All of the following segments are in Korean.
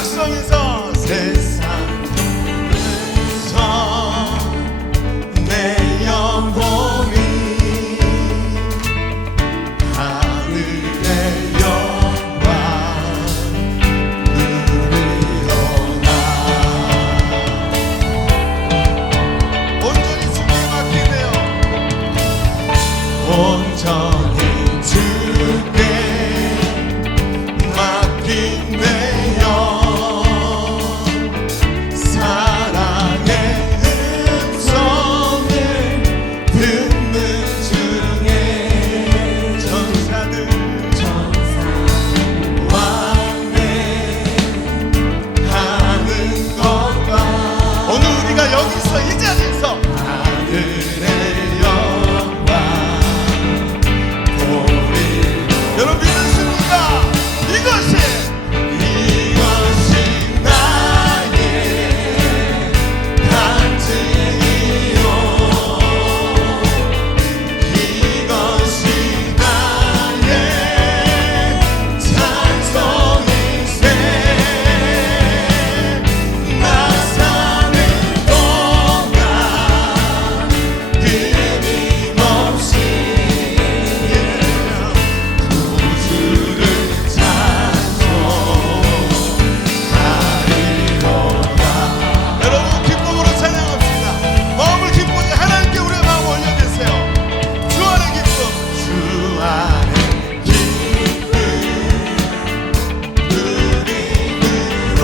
각성해서 세상에서 내 영혼이 하늘의 영광 누리로다. 온전히 주께 맡기네요. 온전히 주께 맡긴 내 영, 사랑의 음성을 듣는 중에 전사들 왕래하는 것과 오늘 우리가 여기서 이 자리에서 하늘의 영광 보리. 여러분 믿으십니까? 이것이 나의 간증이요, 이것이 나의 찬송일세. 나 사는 동안 끊임없이 구주를 찬송하리로다. 여러분 기쁨으로 찬양합시다. 마음을 기쁘게 하나님께 우리의 마음 올려드세요. 주 안의 기쁨, 주 안의 기쁨 누리므로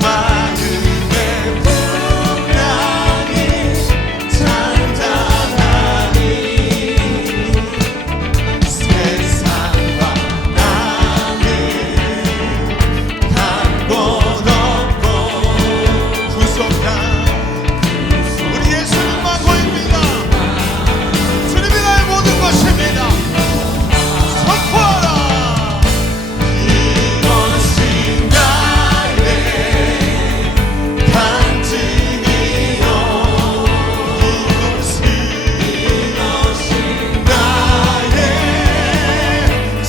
마음의 풍랑이 잔잔하니 세상과 나는 갈 곳 없고 구속한 우리 예수님만 보입니다. 주님이 나의 모든 것입니다. 선포하라. 이것이 나의 간증이요, 이것이 나의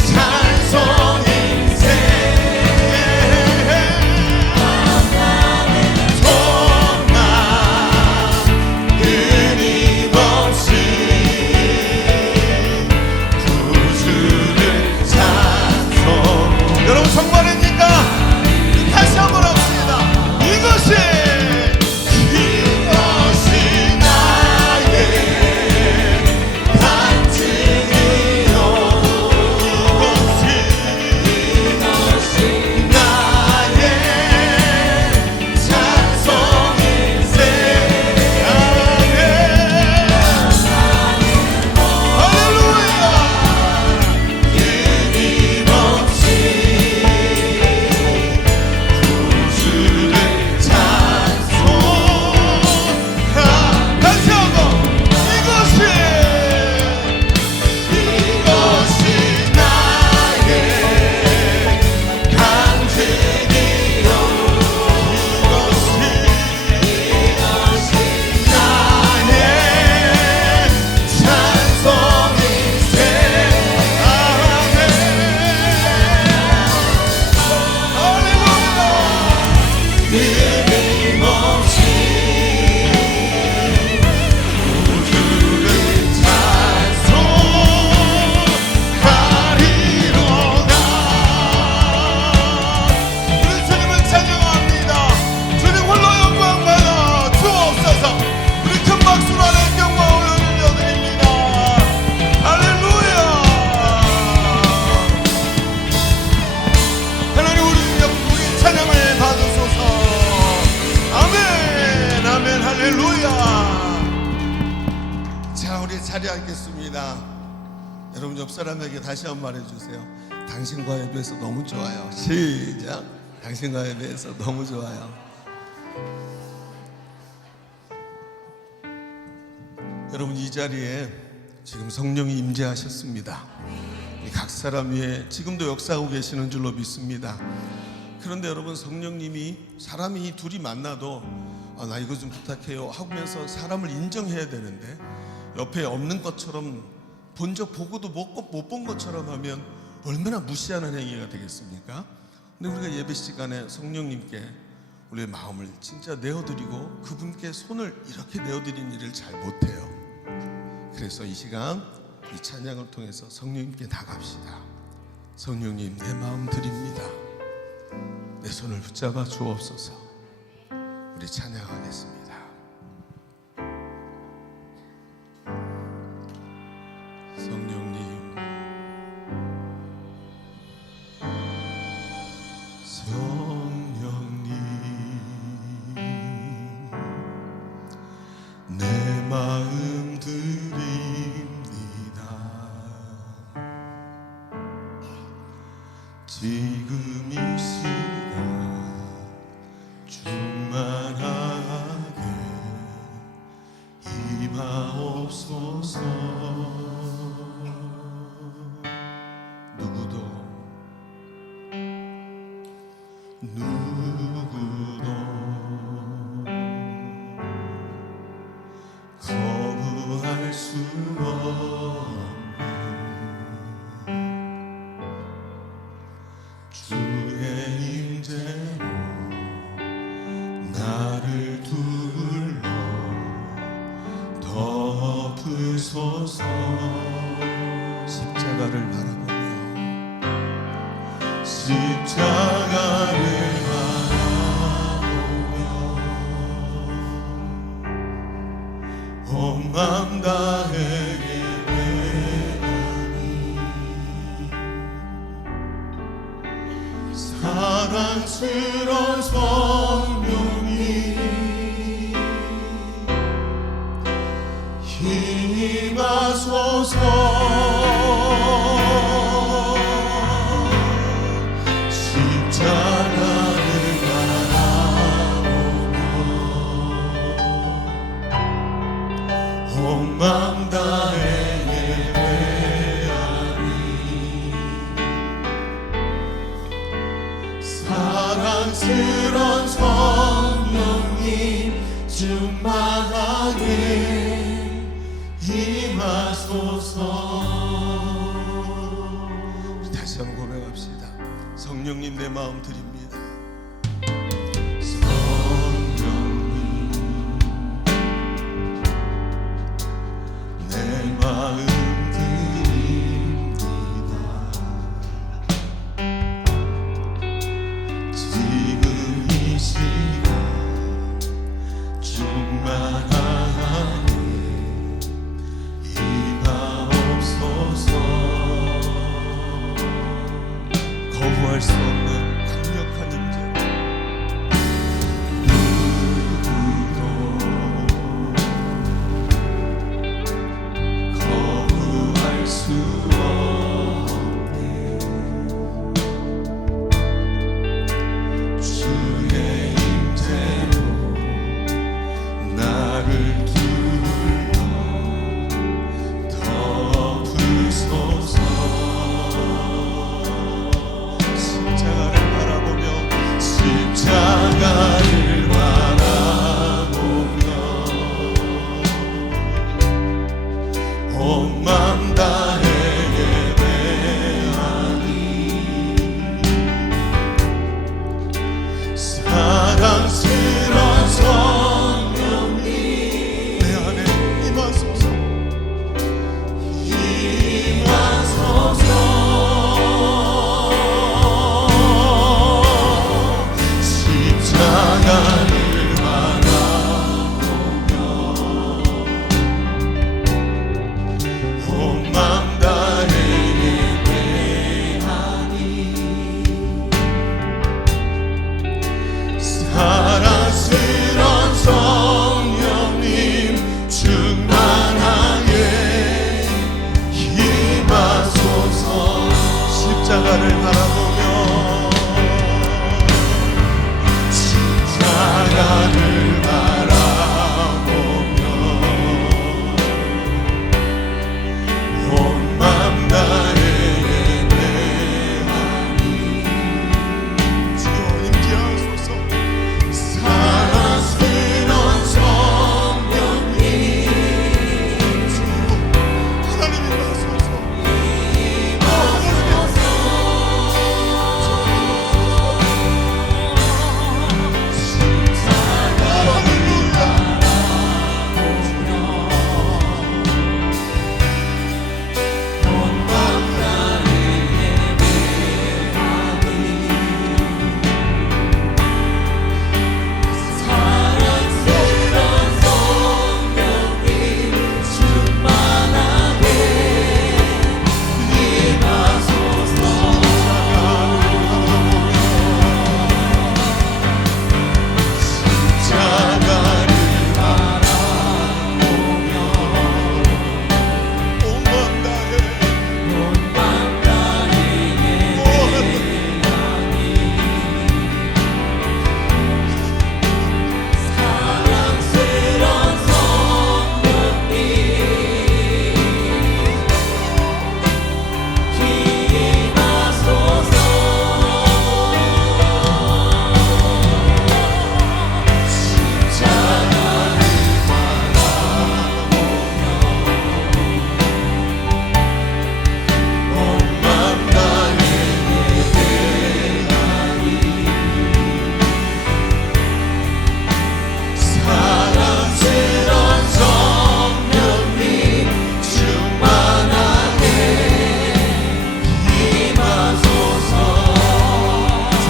찬송일세. 정말 끊임없이 구주를 찬송. 여러분 정말입니까? 다시 한번 합시다. 이것이 나의 간증이요, 이것이 나의 찬송일세. 할렐루야. 끊임없이 구주를 찬송하. 다시 한번 이것이 나의 간증이요, 이것이 나의 찬송일세. 아멘. 할렐루야. 끊임없이 구주를 찬송하리로다. 우리 주님을 찬양합니다. 주님 홀로 영광받아 주옵소서. 우리 큰 박수로 하나님께 영광을 올려드립니다. 할렐루야. 하나님 우리 찬양을 받으소서. 아멘 아멘 할렐루야. 자 우리 자리에 앉겠습니다. 여러분 옆 사람에게 다시 한번 말해주세요. 당신과 예배해서 너무 좋아요. 시작. 당신과 예배해서 너무 좋아요. 여러분 이 자리에 지금 성령이 임재하셨습니다. 각 사람 위에 지금도 역사하고 계시는 줄로 믿습니다. 그런데 여러분 성령님이 사람이 둘이 만나도 나 이거 좀 부탁해요 하면서 사람을 인정해야 되는데 옆에 없는 것처럼 본 적 보고도 못 본 것처럼 하면 얼마나 무시하는 행위가 되겠습니까? 근데 우리가 예배 시간에 성령님께 우리의 마음을 진짜 내어드리고 그분께 손을 이렇게 내어드리는 일을 잘 못해요. 그래서 이 시간 이 찬양을 통해서 성령님께 나갑시다. 성령님, 내 마음 드립니다. 내 손을 붙잡아 주옵소서. 우리 찬양하겠습니다. 성령님, 내 마음 드립니다. 지금 이 시간 충만하게 임하옵소서. 누구도 거부할 수 없는 주의 임재로 나를 둘러 덮으소서. 십자가를 바라보며 십자가를 온 맘 다해 예배하니 사랑스러운 성령님 힘하소서. 십자가를 바라보며 온 맘 다해 예배하니 사랑스러운 성령님 충만하게 임하소서. 다시 한번 고백합시다. 성령님, 내 마음 드립니다. 마음 드립니다. 지금 이 시간 충만하게 임하옵소서. 거부할 수 없는 강력한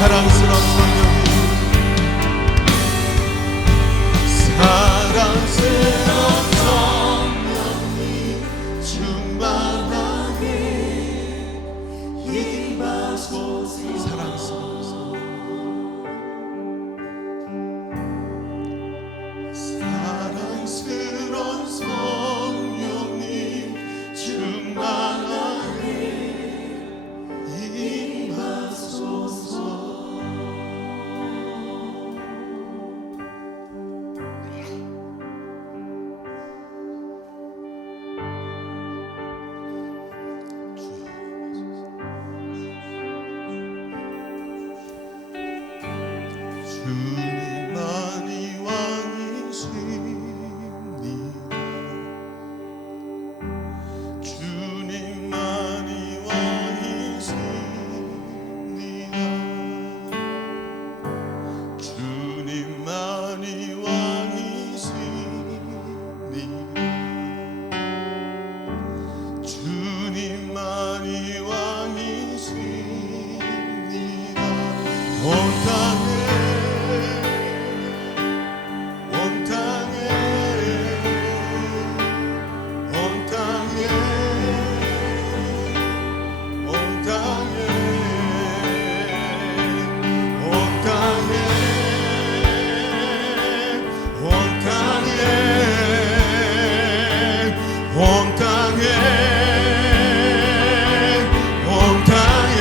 사랑스러운 성령님, 사랑스러운 성령님 충만하게 임하소서. 사랑스러운 성령님 충만하게 임하소서. 주님만이 왕이십니다. 주님만이 왕이십니다. 주님만이 왕이십니다. 주님만이 왕이십니다. 온 땅에 온 땅에 온 땅에 온 땅에 온 땅에 온 땅에 온 땅에 온 땅에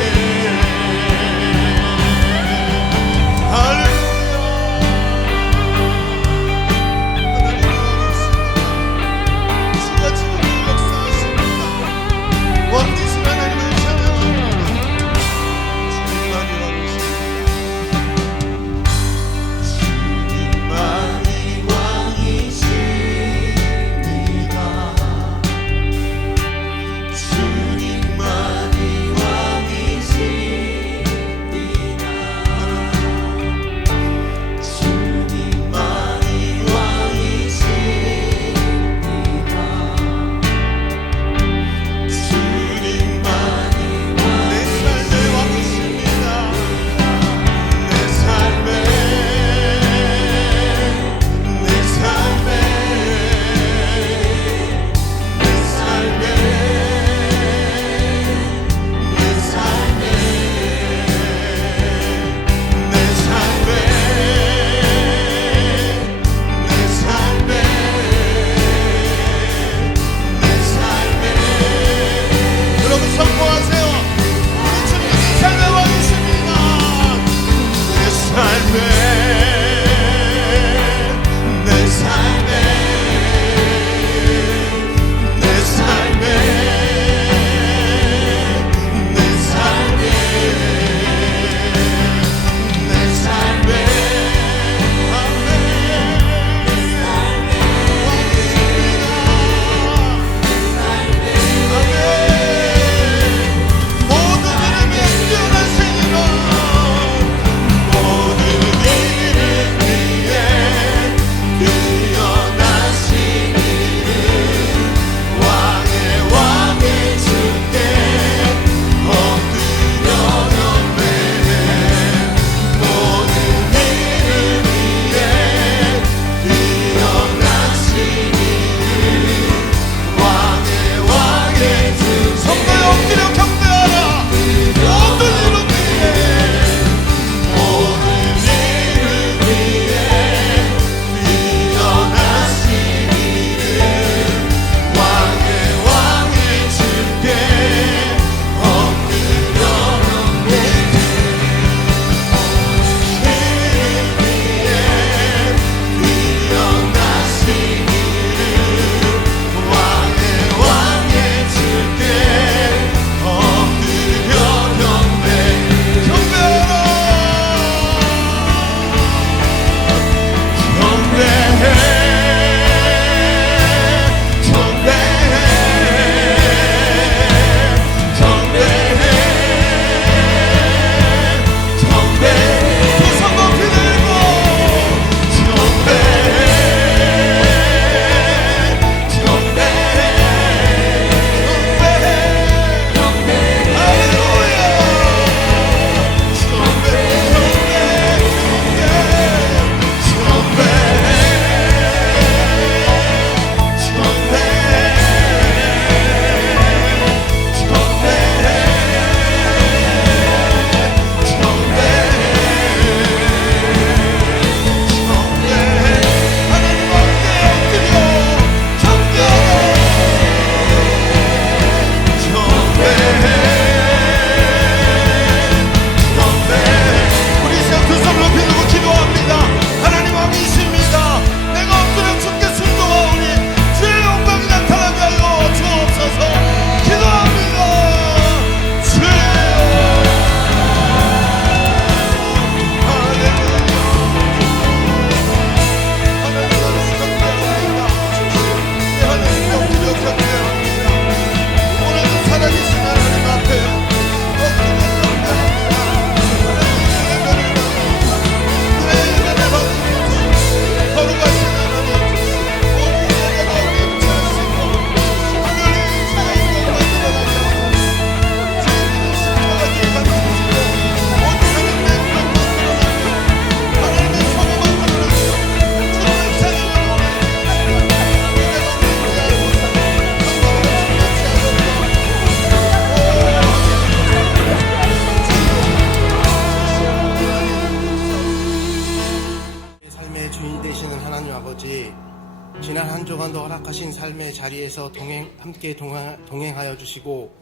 지난 한 주간도 허락하신 삶의 자리에서 함께 동행하여 주시고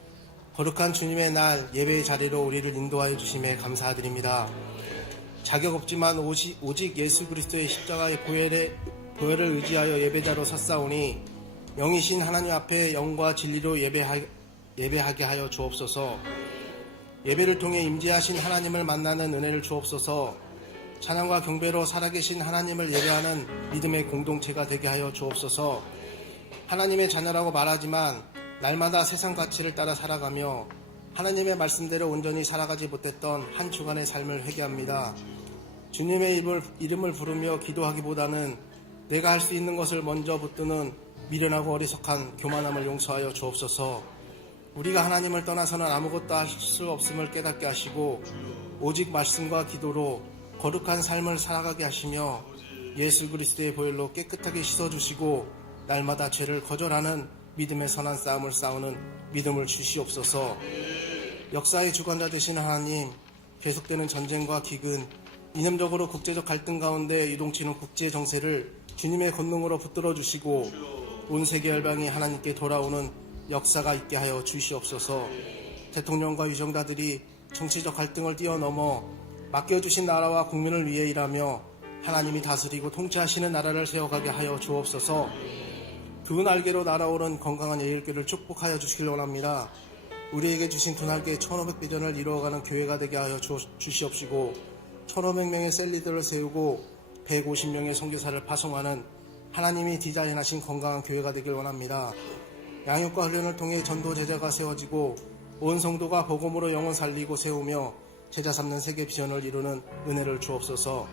거룩한 주님의 날 예배의 자리로 우리를 인도하여 주심에 감사드립니다. 자격 없지만 오직 예수 그리스도의 십자가의 보혈을 의지하여 예배자로 섰사오니 영이신 하나님 앞에 영과 진리로 예배하게 하여 주옵소서. 예배를 통해 임재하신 하나님을 만나는 은혜를 주옵소서. 찬양과 경배로 살아계신 하나님을 예배하는 믿음의 공동체가 되게 하여 주옵소서. 하나님의 자녀라고 말하지만 날마다 세상 가치를 따라 살아가며 하나님의 말씀대로 온전히 살아가지 못했던 한 주간의 삶을 회개합니다. 주님의 이름을 부르며 기도하기보다는 내가 할 수 있는 것을 먼저 붙드는 미련하고 어리석한 교만함을 용서하여 주옵소서. 우리가 하나님을 떠나서는 아무것도 할 수 없음을 깨닫게 하시고 오직 말씀과 기도로 거룩한 삶을 살아가게 하시며 예수 그리스도의 보혈로 깨끗하게 씻어주시고 날마다 죄를 거절하는 믿음의 선한 싸움을 싸우는 믿음을 주시옵소서. 역사의 주관자 되신 하나님, 계속되는 전쟁과 기근, 이념적으로 국제적 갈등 가운데 유동치는 국제 정세를 주님의 권능으로 붙들어 주시고 온 세계 열방이 하나님께 돌아오는 역사가 있게 하여 주시옵소서. 대통령과 유정자들이 정치적 갈등을 뛰어넘어 맡겨주신 나라와 국민을 위해 일하며 하나님이 다스리고 통치하시는 나라를 세워가게 하여 주옵소서. 두 날개로 날아오른 건강한 예일교를 축복하여 주시길 원합니다. 우리에게 주신 두 날개의 1500비전을 이루어가는 교회가 되게 하여 주시옵시고 1500명의 셀리들을 세우고 150명의 선교사를 파송하는 하나님이 디자인하신 건강한 교회가 되길 원합니다. 양육과 훈련을 통해 전도 제자가 세워지고 온 성도가 복음으로 영혼 살리고 세우며 제자 삼는 세계 비전을 이루는 은혜를 주옵소서.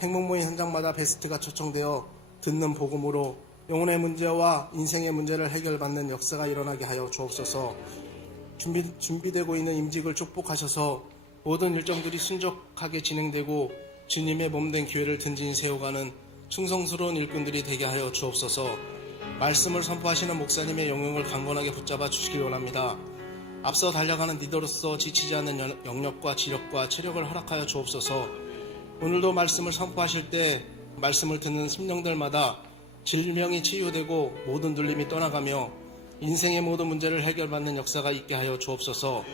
행복모임 현장마다 베스트가 초청되어 듣는 복음으로 영혼의 문제와 인생의 문제를 해결받는 역사가 일어나게 하여 주옵소서. 준비되고 있는 임직을 축복하셔서 모든 일정들이 순적하게 진행되고 주님의 몸된 교회를 든든히 세워가는 충성스러운 일꾼들이 되게 하여 주옵소서. 말씀을 선포하시는 목사님의 영역을 강건하게 붙잡아 주시길 원합니다. 앞서 달려가는 리더로서 지치지 않는 영역과 지력과 체력을 허락하여 주옵소서. 오늘도 말씀을 선포하실 때 말씀을 듣는 심령들마다 질병이 치유되고 모든 눌림이 떠나가며 인생의 모든 문제를 해결받는 역사가 있게 하여 주옵소서.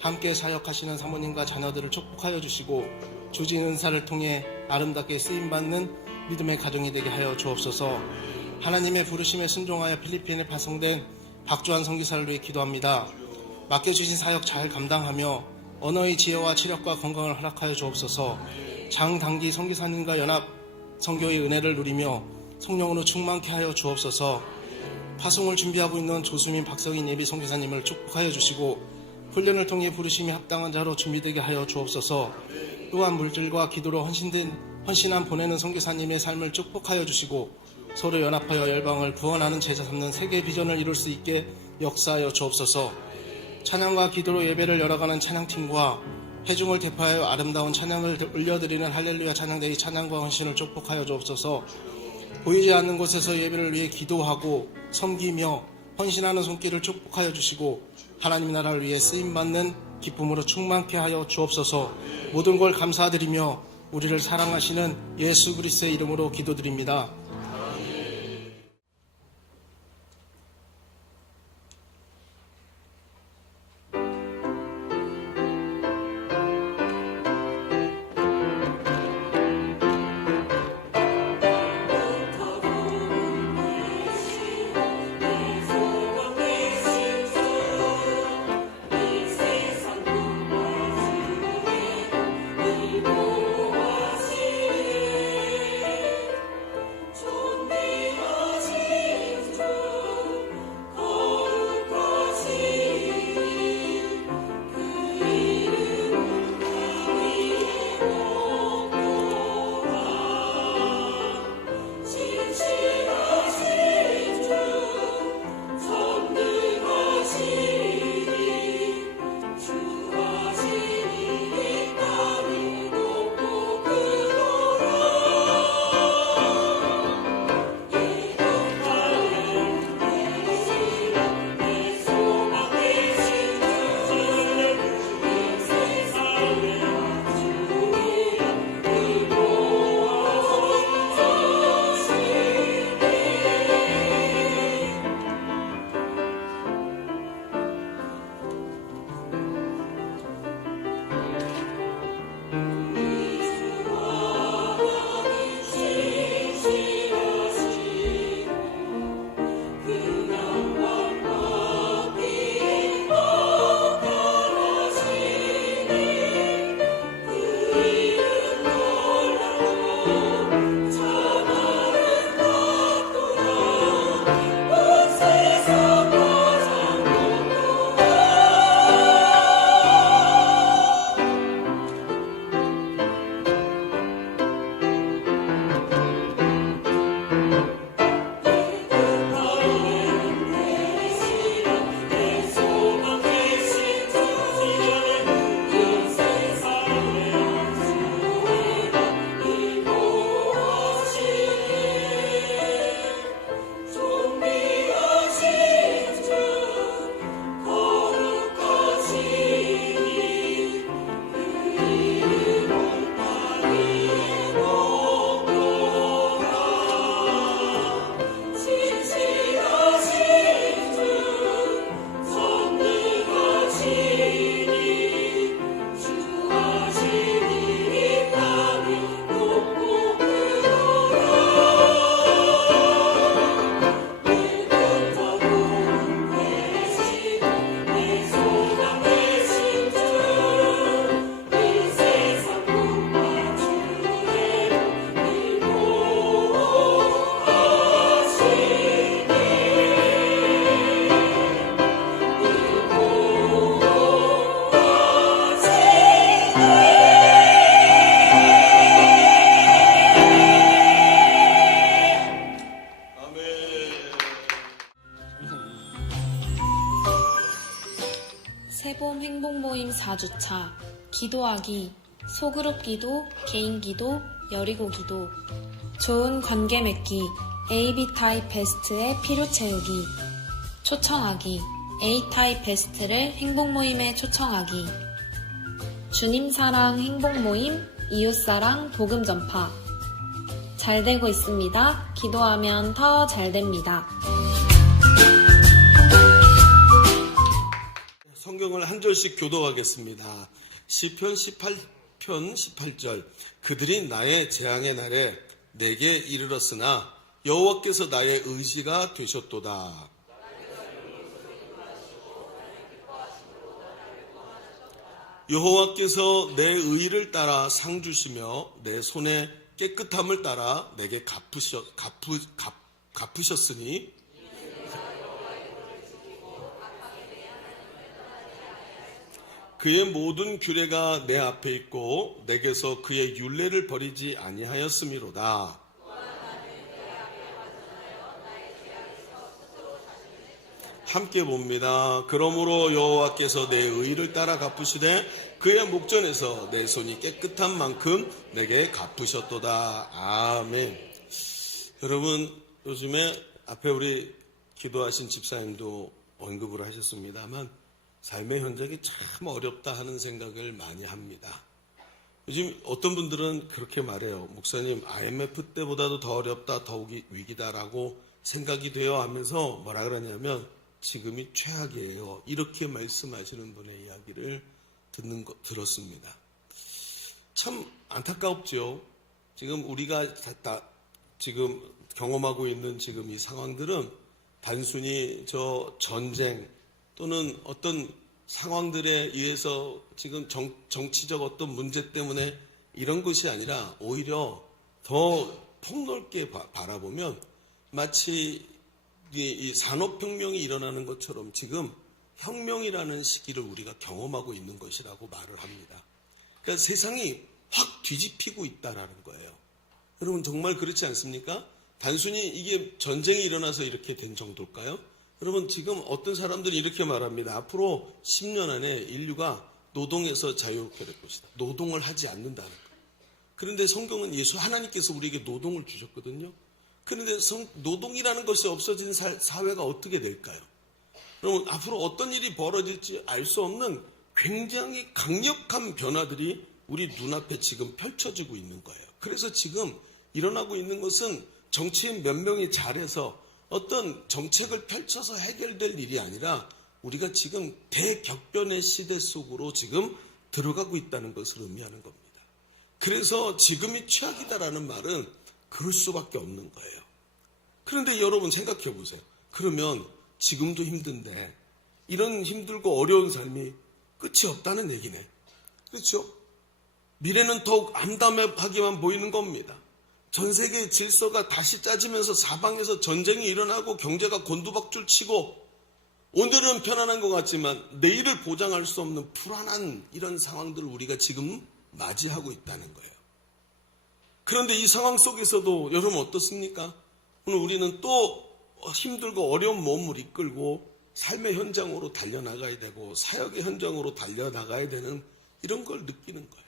함께 사역하시는 사모님과 자녀들을 축복하여 주시고 주신 은사를 통해 아름답게 쓰임받는 믿음의 가정이 되게 하여 주옵소서. 하나님의 부르심에 순종하여 필리핀에 파송된 박주환 선교사를 위해 기도합니다. 맡겨주신 사역 잘 감당하며 언어의 지혜와 치력과 건강을 허락하여 주옵소서. 장단기 선교사님과 연합 선교의 은혜를 누리며 성령으로 충만케 하여 주옵소서. 파송을 준비하고 있는 조수민 박성인 예비 선교사님을 축복하여 주시고 훈련을 통해 부르심이 합당한 자로 준비되게 하여 주옵소서. 또한 물질과 기도로 헌신한 보내는 선교사님의 삶을 축복하여 주시고 서로 연합하여 열방을 구원하는 제자 삼는 세계 비전을 이룰 수 있게 역사하여 주옵소서. 찬양과 기도로 예배를 열어가는 찬양팀과 회중을 대표하여 아름다운 찬양을 올려드리는 할렐루야 찬양대의 찬양과 헌신을 축복하여 주옵소서. 보이지 않는 곳에서 예배를 위해 기도하고 섬기며 헌신하는 손길을 축복하여 주시고 하나님 나라를 위해 쓰임받는 기쁨으로 충만케 하여 주옵소서. 모든 걸 감사드리며 우리를 사랑하시는 예수 그리스도의 이름으로 기도드립니다. 4주차 기도하기, 소그룹 기도, 개인 기도, 여리고 기도, 좋은 관계 맺기, AB 타입 베스트의 필요 채우기, 초청하기, A타입 베스트를 행복 모임에 초청하기, 주님 사랑 행복 모임, 이웃 사랑 복음 전파. 잘 되고 있습니다. 기도하면 더 잘 됩니다. 성경을 한 절씩 교독하겠습니다. 시편 18편 18절. 그들이 나의 재앙의 날에 내게 이르렀으나 여호와께서 나의 의지가 되셨도다. 여호와께서 내 의를 따라 상 주시며 내 손의 깨끗함을 따라 내게 갚으셨으니 그의 모든 규례가 내 앞에 있고 내게서 그의 율례를 버리지 아니하였음이로다. 함께 봅니다. 그러므로 여호와께서 내 의를 따라 갚으시되 그의 목전에서 내 손이 깨끗한 만큼 내게 갚으셨도다. 아멘. 여러분, 요즘에 앞에 우리 기도하신 집사님도 언급을 하셨습니다만 삶의 현장이 참 어렵다 하는 생각을 많이 합니다. 요즘 어떤 분들은 그렇게 말해요. 목사님, IMF 때보다도 더 어렵다, 더 위기다라고 생각이 돼요 하면서 뭐라 그러냐면 지금이 최악이에요. 이렇게 말씀하시는 분의 이야기를 들었습니다. 참 안타깝죠. 지금 우리가 지금 경험하고 있는 지금 이 상황들은 단순히 저 전쟁 또는 어떤 상황들에 의해서 지금 정치적 어떤 문제 때문에 이런 것이 아니라 오히려 더 폭넓게 바라보면 마치 이 산업혁명이 일어나는 것처럼 지금 혁명이라는 시기를 우리가 경험하고 있는 것이라고 말을 합니다. 그러니까 세상이 확 뒤집히고 있다라는 거예요. 여러분 정말 그렇지 않습니까? 단순히 이게 전쟁이 일어나서 이렇게 된 정도일까요? 여러분 지금 어떤 사람들이 이렇게 말합니다. 앞으로 10년 안에 인류가 노동에서 자유롭게 될 것이다. 노동을 하지 않는다는 거예요. 그런데 성경은 하나님께서 우리에게 노동을 주셨거든요. 그런데 노동이라는 것이 없어진 사회가 어떻게 될까요? 여러분 앞으로 어떤 일이 벌어질지 알 수 없는 굉장히 강력한 변화들이 우리 눈앞에 지금 펼쳐지고 있는 거예요. 그래서 지금 일어나고 있는 것은 정치인 몇 명이 잘해서 어떤 정책을 펼쳐서 해결될 일이 아니라 우리가 지금 대격변의 시대 속으로 지금 들어가고 있다는 것을 의미하는 겁니다. 그래서 지금이 최악이다라는 말은 그럴 수밖에 없는 거예요. 그런데 여러분 생각해 보세요. 그러면 지금도 힘든데 이런 힘들고 어려운 삶이 끝이 없다는 얘기네. 그렇죠? 미래는 더욱 암담하게만 보이는 겁니다. 전 세계의 질서가 다시 짜지면서 사방에서 전쟁이 일어나고 경제가 곤두박질 치고 오늘은 편안한 것 같지만 내일을 보장할 수 없는 불안한 이런 상황들을 우리가 지금 맞이하고 있다는 거예요. 그런데 이 상황 속에서도 여러분 어떻습니까? 오늘 우리는 또 힘들고 어려운 몸을 이끌고 삶의 현장으로 달려나가야 되고 사역의 현장으로 달려나가야 되는 이런 걸 느끼는 거예요.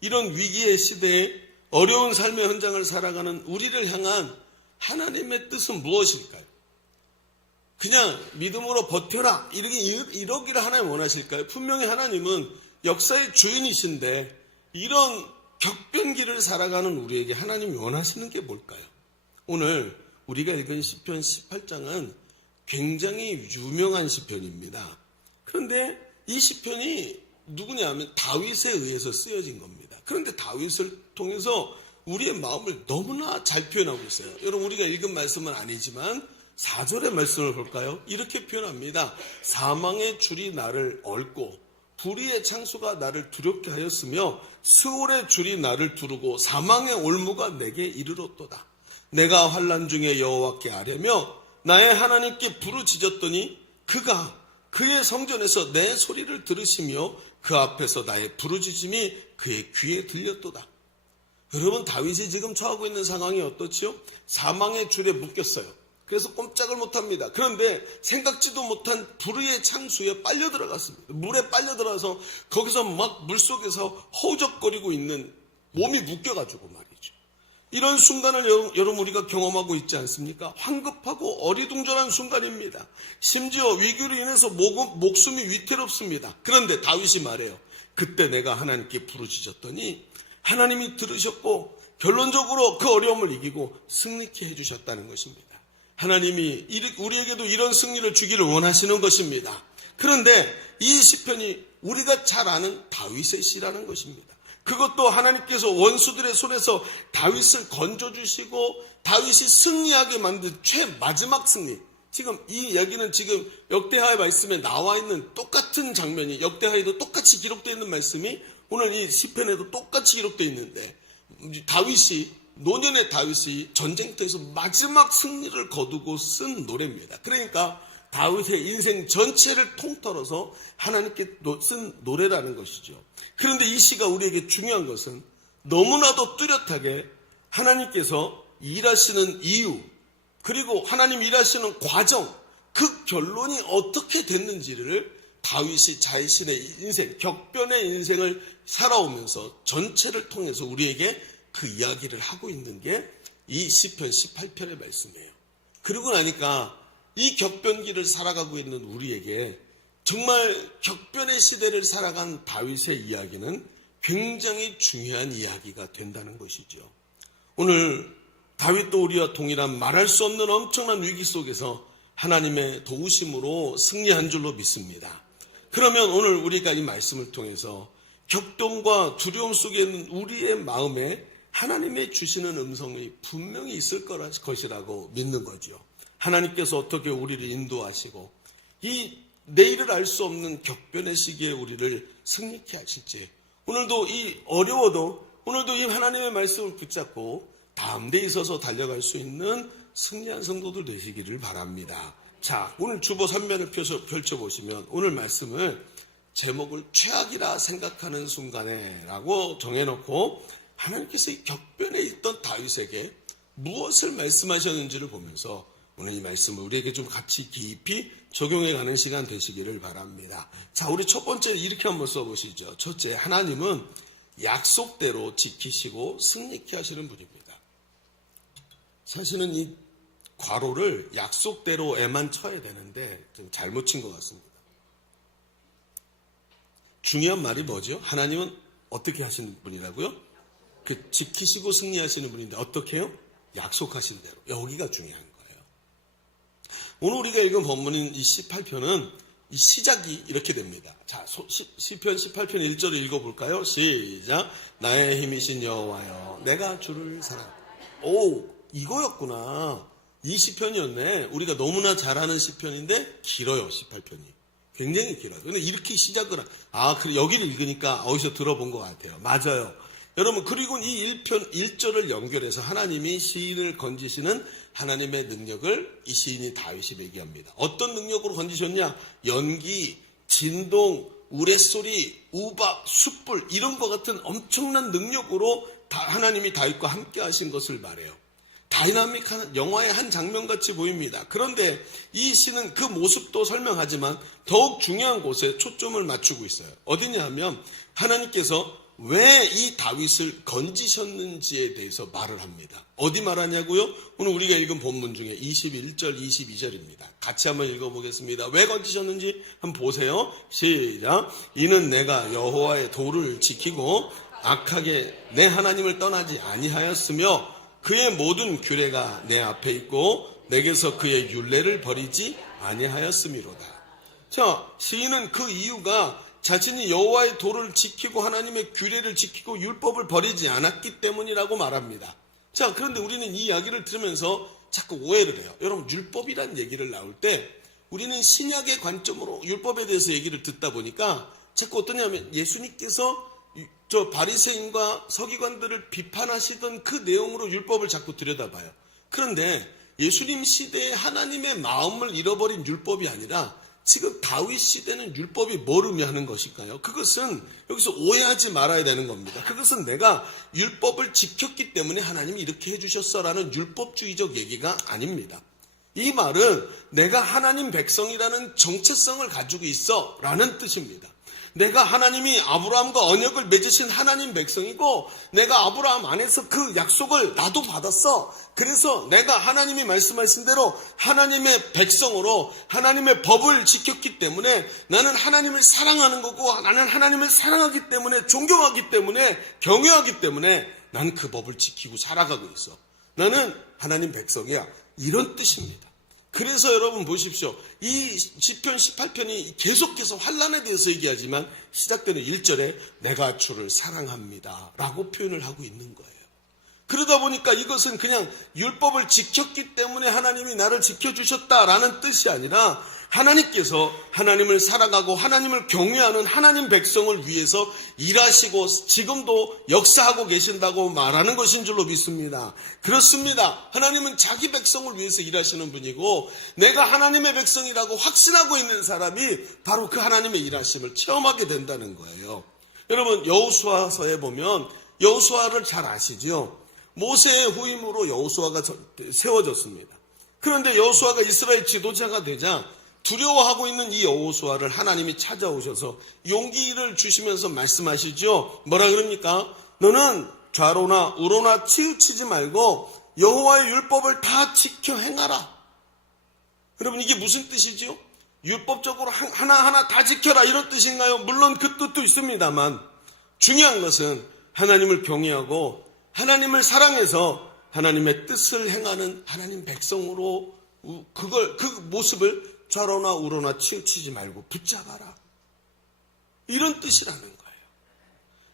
이런 위기의 시대에 어려운 삶의 현장을 살아가는 우리를 향한 하나님의 뜻은 무엇일까요? 그냥 믿음으로 버텨라 이러기를 하나님 원하실까요? 분명히 하나님은 역사의 주인이신데 이런 격변기를 살아가는 우리에게 하나님이 원하시는 게 뭘까요? 오늘 우리가 읽은 시편 18장은 굉장히 유명한 시편입니다. 그런데 이 시편이 누구냐면 다윗에 의해서 쓰여진 겁니다. 그런데 다윗을 통해서 우리의 마음을 너무나 잘 표현하고 있어요. 여러분 우리가 읽은 말씀은 아니지만 4절의 말씀을 볼까요? 이렇게 표현합니다. 사망의 줄이 나를 얽고 불의의 창수가 나를 두렵게 하였으며 스올의 줄이 나를 두르고 사망의 올무가 내게 이르렀도다. 내가 환난 중에 여호와께 아뢰며 나의 하나님께 부르짖었더니 그가 그의 성전에서 내 소리를 들으시며 그 앞에서 나의 부르짖음이 그의 귀에 들렸도다. 여러분 다윗이 지금 처하고 있는 상황이 어떻지요? 사망의 줄에 묶였어요. 그래서 꼼짝을 못합니다. 그런데 생각지도 못한 불의의 창수에 빨려 들어갔습니다. 물에 빨려 들어가서 거기서 막 물속에서 허우적거리고 있는 몸이 묶여가지고 말이죠. 이런 순간을 여러분 우리가 경험하고 있지 않습니까? 황급하고 어리둥절한 순간입니다. 심지어 위기로 인해서 목숨이 위태롭습니다. 그런데 다윗이 말해요. 그때 내가 하나님께 부르짖었더니 하나님이 들으셨고 결론적으로 그 어려움을 이기고 승리케 해주셨다는 것입니다. 하나님이 우리에게도 이런 승리를 주기를 원하시는 것입니다. 그런데 이 시편이 우리가 잘 아는 다윗의 시라는 것입니다. 그것도 하나님께서 원수들의 손에서 다윗을 건져주시고 다윗이 승리하게 만든 마지막 승리. 지금 이 이야기는 지금 역대하의 말씀에 나와 있는 똑같은 장면이 역대하에도 똑같이 기록되어 있는 말씀이 오늘 이 시편에도 똑같이 기록되어 있는데 노년의 다윗이 전쟁터에서 마지막 승리를 거두고 쓴 노래입니다. 그러니까 다윗의 인생 전체를 통틀어서 하나님께 쓴 노래라는 것이죠. 그런데 이 시가 우리에게 중요한 것은 너무나도 뚜렷하게 하나님께서 일하시는 이유, 그리고 하나님 일하시는 과정, 그 결론이 어떻게 됐는지를 다윗이 자신의 인생, 격변의 인생을 살아오면서 전체를 통해서 우리에게 그 이야기를 하고 있는 게 이 시편 18편의 말씀이에요. 그러고 나니까 이 격변기를 살아가고 있는 우리에게 정말 격변의 시대를 살아간 다윗의 이야기는 굉장히 중요한 이야기가 된다는 것이죠. 오늘 다윗도 우리와 동일한 말할 수 없는 엄청난 위기 속에서 하나님의 도우심으로 승리한 줄로 믿습니다. 그러면 오늘 우리가 이 말씀을 통해서 격동과 두려움 속에 있는 우리의 마음에 하나님의 주시는 음성이 분명히 있을 것이라고 믿는 거죠. 하나님께서 어떻게 우리를 인도하시고 이 내일을 알 수 없는 격변의 시기에 우리를 승리케 하실지, 오늘도 어려워도 오늘도 이 하나님의 말씀을 붙잡고 다음 데에 있어서 달려갈 수 있는 승리한 성도들 되시기를 바랍니다. 자, 오늘 주보 3면을 펼쳐보시면 오늘 말씀을 제목을 최악이라 생각하는 순간에 라고 정해놓고 하나님께서 이 격변에 있던 다윗에게 무엇을 말씀하셨는지를 보면서 오늘 이 말씀을 우리에게 좀 같이 깊이 적용해가는 시간 되시기를 바랍니다. 자, 우리 첫 번째 이렇게 한번 써보시죠. 첫째, 하나님은 약속대로 지키시고 승리케 하시는 분입니다. 사실은 이 괄호를 약속대로에만 쳐야 되는데 좀 잘못 친 것 같습니다. 중요한 말이 뭐죠? 하나님은 어떻게 하시는 분이라고요? 지키시고 승리하시는 분인데 어떻게 해요? 약속하신 대로. 여기가 중요한 거예요. 오늘 우리가 읽은 본문인 이 18편은 이 시작이 이렇게 됩니다. 자, 시편 18편 1절을 읽어볼까요? 시작. 나의 힘이신 여호와여, 내가 주를 사랑. 오, 이거였구나. 이 시편이었네. 우리가 너무나 잘 아는 시편인데 길어요, 18편이. 굉장히 길어요. 근데 이렇게 시작을 그래, 여기를 읽으니까 어디서 들어본 것 같아요. 맞아요. 여러분, 그리고 이 1절을 연결해서 하나님이 시인을 건지시는 하나님의 능력을 이 시인이 다윗이 얘기합니다. 어떤 능력으로 건지셨냐? 연기, 진동, 우레소리, 우박, 숯불 이런 것 같은 엄청난 능력으로 하나님이 다윗과 함께 하신 것을 말해요. 다이나믹한 영화의 한 장면같이 보입니다. 그런데 이 시는 그 모습도 설명하지만 더욱 중요한 곳에 초점을 맞추고 있어요. 어디냐 하면 하나님께서 왜 이 다윗을 건지셨는지에 대해서 말을 합니다. 어디 말하냐고요? 오늘 우리가 읽은 본문 중에 21절, 22절입니다. 같이 한번 읽어보겠습니다. 왜 건지셨는지 한번 보세요. 시작. 이는 내가 여호와의 도를 지키고 악하게 내 하나님을 떠나지 아니하였으며 그의 모든 규례가 내 앞에 있고 내게서 그의 율례를 버리지 아니하였음이로다. 자, 시인은 그 이유가 자신이 여호와의 도를 지키고 하나님의 규례를 지키고 율법을 버리지 않았기 때문이라고 말합니다. 자, 그런데 우리는 이 이야기를 들으면서 자꾸 오해를 해요. 여러분, 율법이란 얘기를 나올 때 우리는 신약의 관점으로 율법에 대해서 얘기를 듣다 보니까 자꾸 어떠냐면 예수님께서 바리새인과 서기관들을 비판하시던 그 내용으로 율법을 자꾸 들여다봐요. 그런데 예수님 시대에 하나님의 마음을 잃어버린 율법이 아니라 지금 다윗 시대는 율법이 뭘 의미하는 것일까요? 그것은 여기서 오해하지 말아야 되는 겁니다. 그것은 내가 율법을 지켰기 때문에 하나님이 이렇게 해주셨어라는 율법주의적 얘기가 아닙니다. 이 말은 내가 하나님 백성이라는 정체성을 가지고 있어 라는 뜻입니다. 내가 하나님이 아브라함과 언약을 맺으신 하나님 백성이고 내가 아브라함 안에서 그 약속을 나도 받았어. 그래서 내가 하나님이 말씀하신 대로 하나님의 백성으로 하나님의 법을 지켰기 때문에 나는 하나님을 사랑하는 거고 나는 하나님을 사랑하기 때문에 존경하기 때문에 경외하기 때문에 나는 그 법을 지키고 살아가고 있어. 나는 하나님 백성이야. 이런 뜻입니다. 그래서 여러분 보십시오. 이 시편 18편이 계속해서 환난에 대해서 얘기하지만 시작되는 1절에 내가 주를 사랑합니다 라고 표현을 하고 있는 거예요. 그러다 보니까 이것은 그냥 율법을 지켰기 때문에 하나님이 나를 지켜주셨다라는 뜻이 아니라 하나님께서 하나님을 사랑하고 하나님을 경외하는 하나님 백성을 위해서 일하시고 지금도 역사하고 계신다고 말하는 것인 줄로 믿습니다. 그렇습니다. 하나님은 자기 백성을 위해서 일하시는 분이고 내가 하나님의 백성이라고 확신하고 있는 사람이 바로 그 하나님의 일하심을 체험하게 된다는 거예요. 여러분 여호수아서에 보면 여호수아를 잘 아시죠? 모세의 후임으로 여호수아가 세워졌습니다. 그런데 여호수아가 이스라엘 지도자가 되자 두려워하고 있는 이 여호수아를 하나님이 찾아오셔서 용기를 주시면서 말씀하시죠. 뭐라 그럽니까? 너는 좌로나 우로나 치우치지 말고 여호와의 율법을 다 지켜 행하라. 여러분 이게 무슨 뜻이죠? 율법적으로 하나하나 다 지켜라 이런 뜻인가요? 물론 그 뜻도 있습니다만 중요한 것은 하나님을 경외하고 하나님을 사랑해서 하나님의 뜻을 행하는 하나님 백성으로 그 모습을 좌로나 우로나 치우치지 말고 붙잡아라. 이런 뜻이라는 거예요.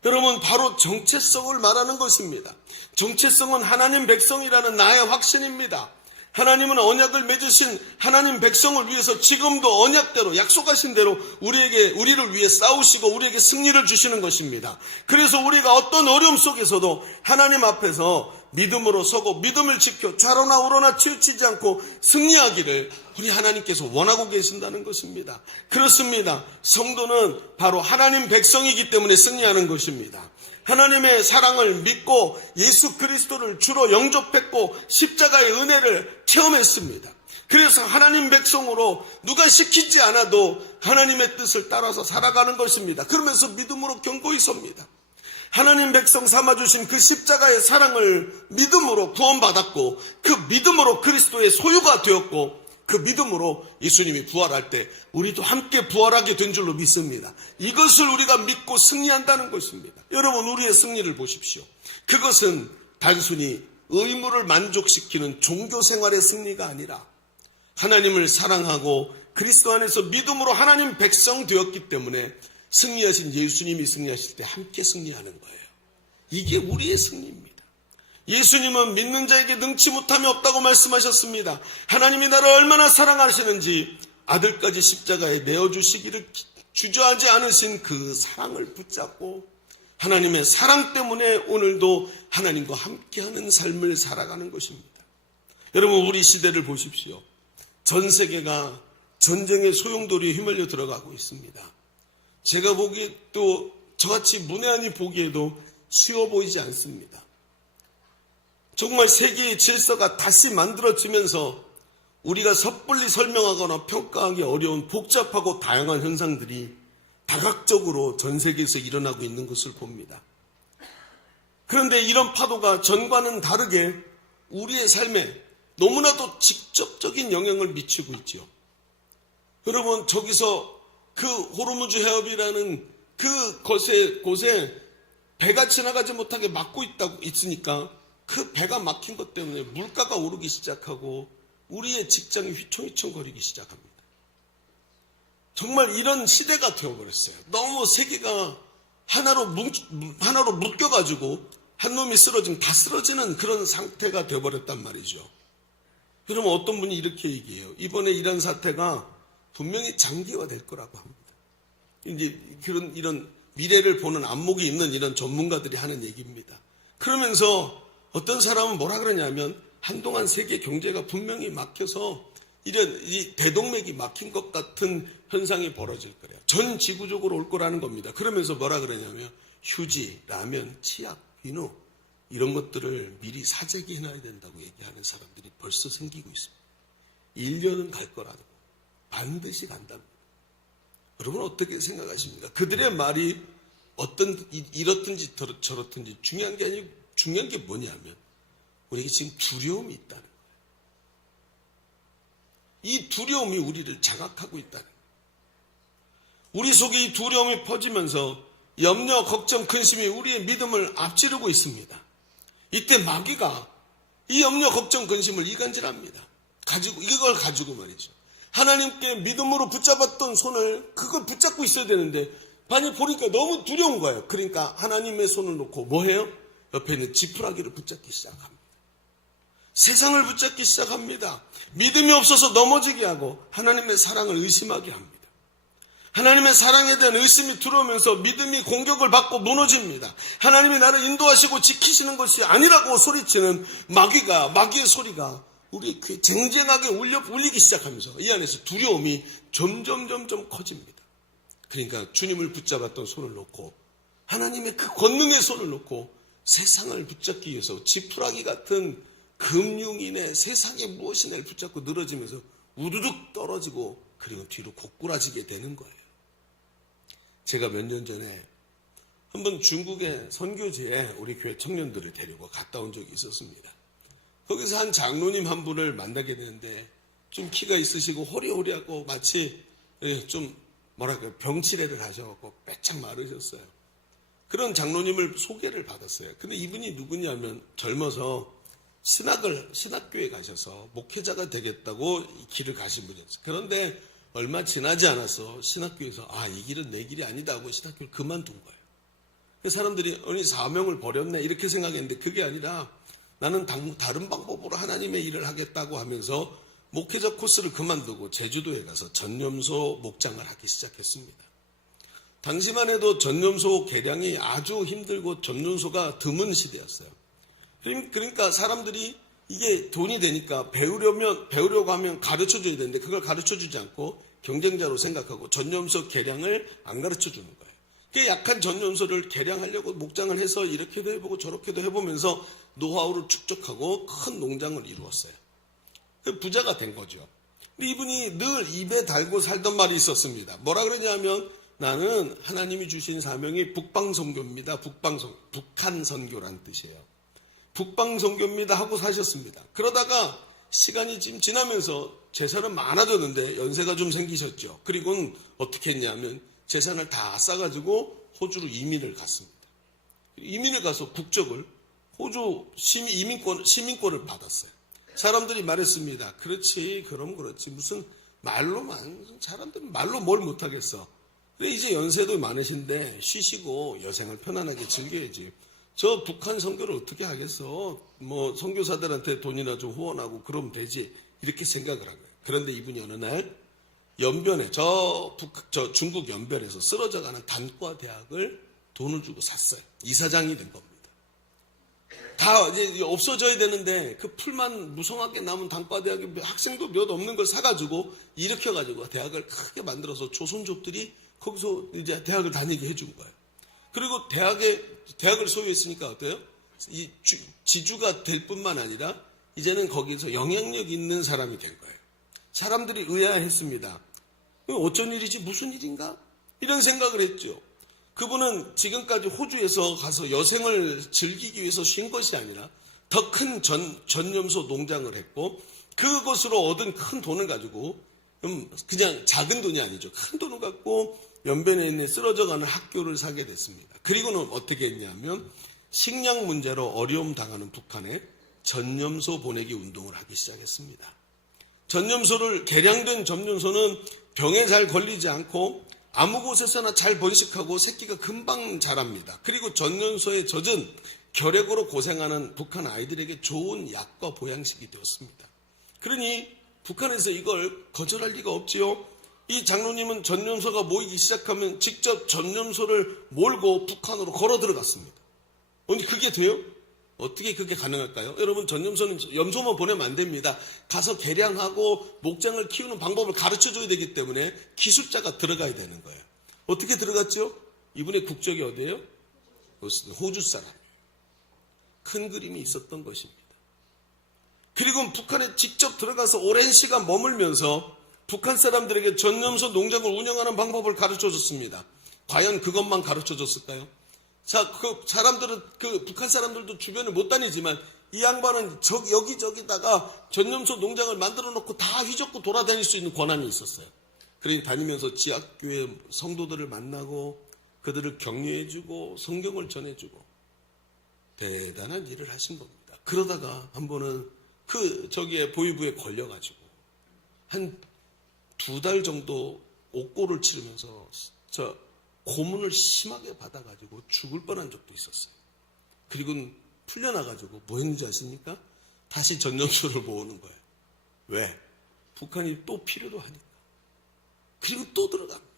여러분 바로 정체성을 말하는 것입니다. 정체성은 하나님 백성이라는 나의 확신입니다. 하나님은 언약을 맺으신 하나님 백성을 위해서 지금도 언약대로 약속하신 대로 우리를 위해 싸우시고 우리에게 승리를 주시는 것입니다. 그래서 우리가 어떤 어려움 속에서도 하나님 앞에서 믿음으로 서고 믿음을 지켜 좌로나 우로나 치우치지 않고 승리하기를 우리 하나님께서 원하고 계신다는 것입니다. 그렇습니다. 성도는 바로 하나님 백성이기 때문에 승리하는 것입니다. 하나님의 사랑을 믿고 예수 그리스도를 주로 영접했고 십자가의 은혜를 체험했습니다. 그래서 하나님 백성으로 누가 시키지 않아도 하나님의 뜻을 따라서 살아가는 것입니다. 그러면서 믿음으로 견고히 섭니다. 하나님 백성 삼아주신 그 십자가의 사랑을 믿음으로 구원받았고 그 믿음으로 그리스도의 소유가 되었고 그 믿음으로 예수님이 부활할 때 우리도 함께 부활하게 된 줄로 믿습니다. 이것을 우리가 믿고 승리한다는 것입니다. 여러분 우리의 승리를 보십시오. 그것은 단순히 의무를 만족시키는 종교생활의 승리가 아니라 하나님을 사랑하고 그리스도 안에서 믿음으로 하나님 백성 되었기 때문에 승리하신 예수님이 승리하실 때 함께 승리하는 거예요. 이게 우리의 승리입니다. 예수님은 믿는 자에게 능치 못함이 없다고 말씀하셨습니다. 하나님이 나를 얼마나 사랑하시는지 아들까지 십자가에 내어주시기를 주저하지 않으신 그 사랑을 붙잡고 하나님의 사랑 때문에 오늘도 하나님과 함께하는 삶을 살아가는 것입니다. 여러분 우리 시대를 보십시오. 전 세계가 전쟁의 소용돌이에 휘말려 들어가고 있습니다. 제가 보기에 또 저같이 문외한이 보기에도 쉬워 보이지 않습니다. 정말 세계의 질서가 다시 만들어지면서 우리가 섣불리 설명하거나 평가하기 어려운 복잡하고 다양한 현상들이 다각적으로 전 세계에서 일어나고 있는 것을 봅니다. 그런데 이런 파도가 전과는 다르게 우리의 삶에 너무나도 직접적인 영향을 미치고 있죠. 여러분 저기서 그 호르무즈 해협이라는 그 곳에 배가 지나가지 못하게 막고 있으니까 그 배가 막힌 것 때문에 물가가 오르기 시작하고 우리의 직장이 휘청휘청거리기 시작합니다. 정말 이런 시대가 되어버렸어요. 너무 세계가 하나로 묶여가지고 한 놈이 쓰러지면 다 쓰러지는 그런 상태가 되어버렸단 말이죠. 그러면 어떤 분이 이렇게 얘기해요. 이번에 이런 사태가 분명히 장기화될 거라고 합니다. 이제 이런 미래를 보는 안목이 있는 이런 전문가들이 하는 얘기입니다. 그러면서 어떤 사람은 뭐라 그러냐면 한동안 세계 경제가 분명히 막혀서 이 대동맥이 막힌 것 같은 현상이 벌어질 거래요. 전 지구적으로 올 거라는 겁니다. 그러면서 뭐라 그러냐면 휴지, 라면, 치약, 비누 이런 것들을 미리 사재기 해놔야 된다고 얘기하는 사람들이 벌써 생기고 있습니다. 1년은 갈 거라고. 반드시 간답니다. 여러분 어떻게 생각하십니까? 그들의 말이 이렇든지 저렇든지 중요한 게 아니고 중요한 게 뭐냐면 우리에게 지금 두려움이 있다는 거예요. 이 두려움이 우리를 장악하고 있다는 거예요. 우리 속에 이 두려움이 퍼지면서 염려, 걱정, 근심이 우리의 믿음을 앞지르고 있습니다. 이때 마귀가 이 염려, 걱정, 근심을 이간질합니다. 이걸 가지고 말이죠. 하나님께 믿음으로 붙잡았던 손을 그걸 붙잡고 있어야 되는데 많이 보니까 너무 두려운 거예요. 그러니까 하나님의 손을 놓고 뭐 해요? 옆에 있는 지푸라기를 붙잡기 시작합니다. 세상을 붙잡기 시작합니다. 믿음이 없어서 넘어지게 하고 하나님의 사랑을 의심하게 합니다. 하나님의 사랑에 대한 의심이 들어오면서 믿음이 공격을 받고 무너집니다. 하나님이 나를 인도하시고 지키시는 것이 아니라고 소리치는 마귀의 소리가 우리 귀에 쟁쟁하게 울리기 시작하면서 이 안에서 두려움이 점점 커집니다. 그러니까 주님을 붙잡았던 손을 놓고 하나님의 그 권능의 손을 놓고 세상을 붙잡기 위해서 지푸라기 같은 금융인의 세상에 무엇이나를 붙잡고 늘어지면서 우두둑 떨어지고 그리고 뒤로 고꾸라지게 되는 거예요. 제가 몇 년 전에 한번 중국의 선교지에 우리 교회 청년들을 데리고 갔다 온 적이 있었습니다. 거기서 한 장로님 한 분을 만나게 되는데 좀 키가 있으시고 호리호리하고 마치 좀 병치레를 하셔갖고 빼짝 마르셨어요. 그런 장로님을 소개를 받았어요. 근데 이분이 누구냐면 젊어서 신학교에 가셔서 목회자가 되겠다고 이 길을 가신 분이었어요. 그런데 얼마 지나지 않아서 신학교에서 이 길은 내 길이 아니다 하고 신학교를 그만둔 거예요. 그래서 사람들이 사명을 버렸네 이렇게 생각했는데 그게 아니라 나는 다른 방법으로 하나님의 일을 하겠다고 하면서 목회자 코스를 그만두고 제주도에 가서 전념소 목장을 하기 시작했습니다. 당시만 해도 전념소 개량이 아주 힘들고 전념소가 드문 시대였어요. 그러니까 사람들이 이게 돈이 되니까 배우려고 하면 가르쳐줘야 되는데 그걸 가르쳐주지 않고 경쟁자로 생각하고 전념소 개량을 안 가르쳐주는 거예요. 그 약한 전념소를 개량하려고 목장을 해서 이렇게도 해보고 저렇게도 해보면서 노하우를 축적하고 큰 농장을 이루었어요. 부자가 된 거죠. 근데 이분이 늘 입에 달고 살던 말이 있었습니다. 뭐라 그러냐면 나는 하나님이 주신 사명이 북방선교입니다. 북한 선교란 뜻이에요. 북방선교입니다 하고 사셨습니다. 그러다가 시간이 지금 지나면서 재산은 많아졌는데 연세가 좀 생기셨죠. 그리고는 어떻게 했냐면 재산을 다 싸가지고 호주로 이민을 갔습니다. 이민을 가서 국적을 호주 시민권을 받았어요. 사람들이 말했습니다. 그렇지, 그럼 그렇지. 무슨 사람들은 말로 뭘 못하겠어. 근데 이제 연세도 많으신데 쉬시고 여생을 편안하게 즐겨야지. 저 북한 선교를 어떻게 하겠어? 뭐 선교사들한테 돈이나 좀 후원하고 그러면 되지. 이렇게 생각을 한 거예요. 그런데 이분이 어느 날 연변에 저 중국 연변에서 쓰러져가는 단과 대학을 돈을 주고 샀어요. 이사장이 된 겁니다. 다 이제 없어져야 되는데 그 풀만 무성하게 남은 단과대학에 학생도 몇 없는 걸 사가지고 일으켜가지고 대학을 크게 만들어서 조선족들이 거기서 이제 대학을 다니게 해준 거예요. 그리고 대학을 소유했으니까 어때요? 이 지주가 될 뿐만 아니라 이제는 거기서 영향력 있는 사람이 된 거예요. 사람들이 의아했습니다. 어쩐 일이지? 무슨 일인가? 이런 생각을 했죠. 그분은 지금까지 호주에서 가서 여생을 즐기기 위해서 쉰 것이 아니라 더 큰 전념소 농장을 했고 그것으로 얻은 큰 돈을 가지고 그냥 작은 돈이 아니죠. 큰 돈을 갖고 연변에 있는 쓰러져가는 학교를 사게 됐습니다. 그리고는 어떻게 했냐면 식량 문제로 어려움 당하는 북한에 전념소 보내기 운동을 하기 시작했습니다. 개량된 전념소는 병에 잘 걸리지 않고 아무 곳에서나 잘 번식하고 새끼가 금방 자랍니다. 그리고 전염소에 젖은 결핵으로 고생하는 북한 아이들에게 좋은 약과 보양식이 되었습니다. 그러니 북한에서 이걸 거절할 리가 없지요. 이 장로님은 전염소가 모이기 시작하면 직접 전염소를 몰고 북한으로 걸어 들어갔습니다. 언제 그게 돼요? 어떻게 그게 가능할까요? 여러분 전염소는 염소만 보내면 안 됩니다. 가서 개량하고 목장을 키우는 방법을 가르쳐줘야 되기 때문에 기술자가 들어가야 되는 거예요. 어떻게 들어갔죠? 이분의 국적이 어디예요? 호주 사람. 큰 그림이 있었던 것입니다. 그리고 북한에 직접 들어가서 오랜 시간 머물면서 북한 사람들에게 전염소 농장을 운영하는 방법을 가르쳐 줬습니다. 과연 그것만 가르쳐 줬을까요? 자, 북한 사람들도 주변에 못 다니지만 이 양반은 여기저기다가 전염소 농장을 만들어 놓고 다 휘젓고 돌아다닐 수 있는 권한이 있었어요. 그러니 다니면서 지하교회 성도들을 만나고 그들을 격려해주고 성경을 전해주고 대단한 일을 하신 겁니다. 그러다가 한 번은 저기에 보위부에 걸려가지고 한 2달 정도 옥고를 치르면서 고문을 심하게 받아가지고 죽을 뻔한 적도 있었어요. 그리고 풀려나가지고 뭐 했는지 아십니까? 다시 전염소를 모으는 거예요. 왜? 북한이 또 필요로 하니까. 그리고 또 들어갑니다.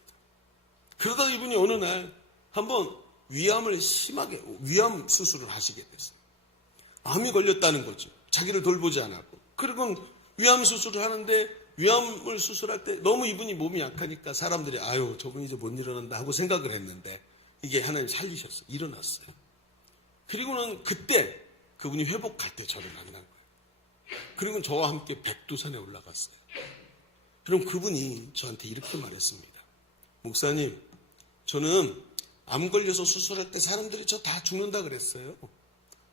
그러다가 이분이 어느 날 한번 위암 수술을 하시게 됐어요. 암이 걸렸다는 거죠. 자기를 돌보지 않았고. 그리고 위암 수술을 하는데 위암을 수술할 때 너무 이분이 몸이 약하니까 사람들이 아유 저분 이제 못 일어난다 하고 생각을 했는데 이게 하나님 살리셨어요. 일어났어요. 그리고는 그때 그분이 회복할 때 저를 만난 거예요. 그리고 저와 함께 백두산에 올라갔어요. 그럼 그분이 저한테 이렇게 말했습니다. 목사님, 저는 암 걸려서 수술할 때 사람들이 저 다 죽는다 그랬어요.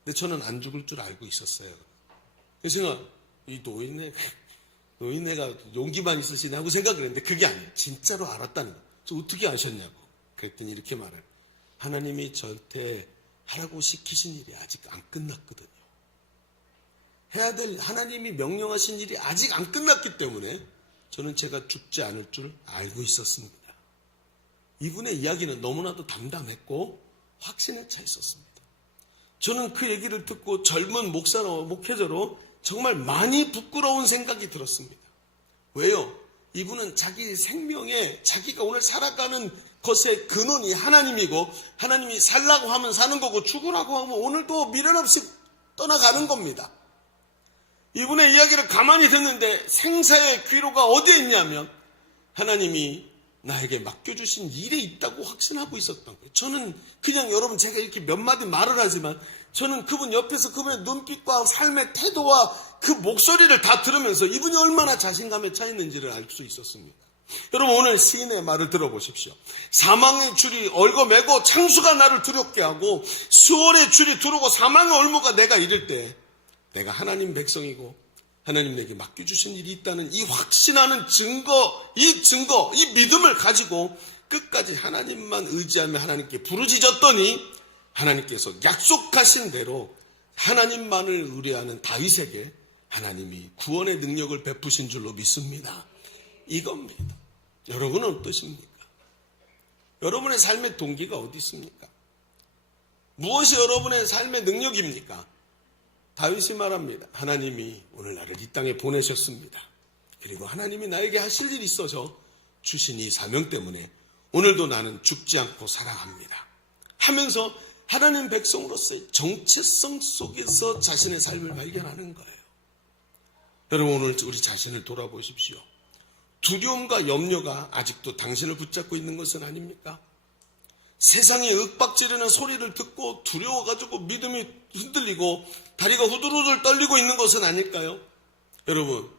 근데 저는 안 죽을 줄 알고 있었어요. 그래서 제가 이 노인네가 용기만 있으시나 하고 생각을 했는데 그게 아니에요. 진짜로 알았다는 거예요. 저 어떻게 아셨냐고. 그랬더니 이렇게 말해요. 하나님이 저한테 하라고 시키신 일이 아직 안 끝났거든요. 해야 될 하나님이 명령하신 일이 아직 안 끝났기 때문에 저는 제가 죽지 않을 줄 알고 있었습니다. 이분의 이야기는 너무나도 담담했고 확신에 차 있었습니다. 저는 그 얘기를 듣고 젊은 목회자로 정말 많이 부끄러운 생각이 들었습니다. 왜요? 이분은 자기 생명에 자기가 오늘 살아가는 것의 근원이 하나님이고 하나님이 살라고 하면 사는 거고 죽으라고 하면 오늘도 미련 없이 떠나가는 겁니다. 이분의 이야기를 가만히 듣는데 생사의 귀로가 어디에 있냐면 하나님이 나에게 맡겨주신 일에 있다고 확신하고 있었던 거예요. 저는 그냥 여러분 제가 이렇게 몇 마디 말을 하지만 저는 그분 옆에서 그분의 눈빛과 삶의 태도와 그 목소리를 다 들으면서 이분이 얼마나 자신감에 차 있는지를 알 수 있었습니다. 여러분 오늘 시인의 말을 들어보십시오. 사망의 줄이 얽어매고 창수가 나를 두렵게 하고 수월의 줄이 두르고 사망의 올무가 내가 이를 때 내가 하나님 백성이고 하나님 내게 맡겨주신 일이 있다는 이 확신하는 증거, 이 믿음을 가지고 끝까지 하나님만 의지하며 하나님께 부르짖었더니 하나님께서 약속하신 대로 하나님만을 의뢰하는 다윗에게 하나님이 구원의 능력을 베푸신 줄로 믿습니다. 이겁니다. 여러분은 어떠십니까? 여러분의 삶의 동기가 어디 있습니까? 무엇이 여러분의 삶의 능력입니까? 다윗이 말합니다. 하나님이 오늘 나를 이 땅에 보내셨습니다. 그리고 하나님이 나에게 하실 일이 있어서 주신 이 사명 때문에 오늘도 나는 죽지 않고 살아갑니다. 하면서 하나님 백성으로서의 정체성 속에서 자신의 삶을 발견하는 거예요. 여러분 오늘 우리 자신을 돌아보십시오. 두려움과 염려가 아직도 당신을 붙잡고 있는 것은 아닙니까? 세상에 윽박지르는 소리를 듣고 두려워가지고 믿음이 흔들리고 다리가 후들후들 떨리고 있는 것은 아닐까요? 여러분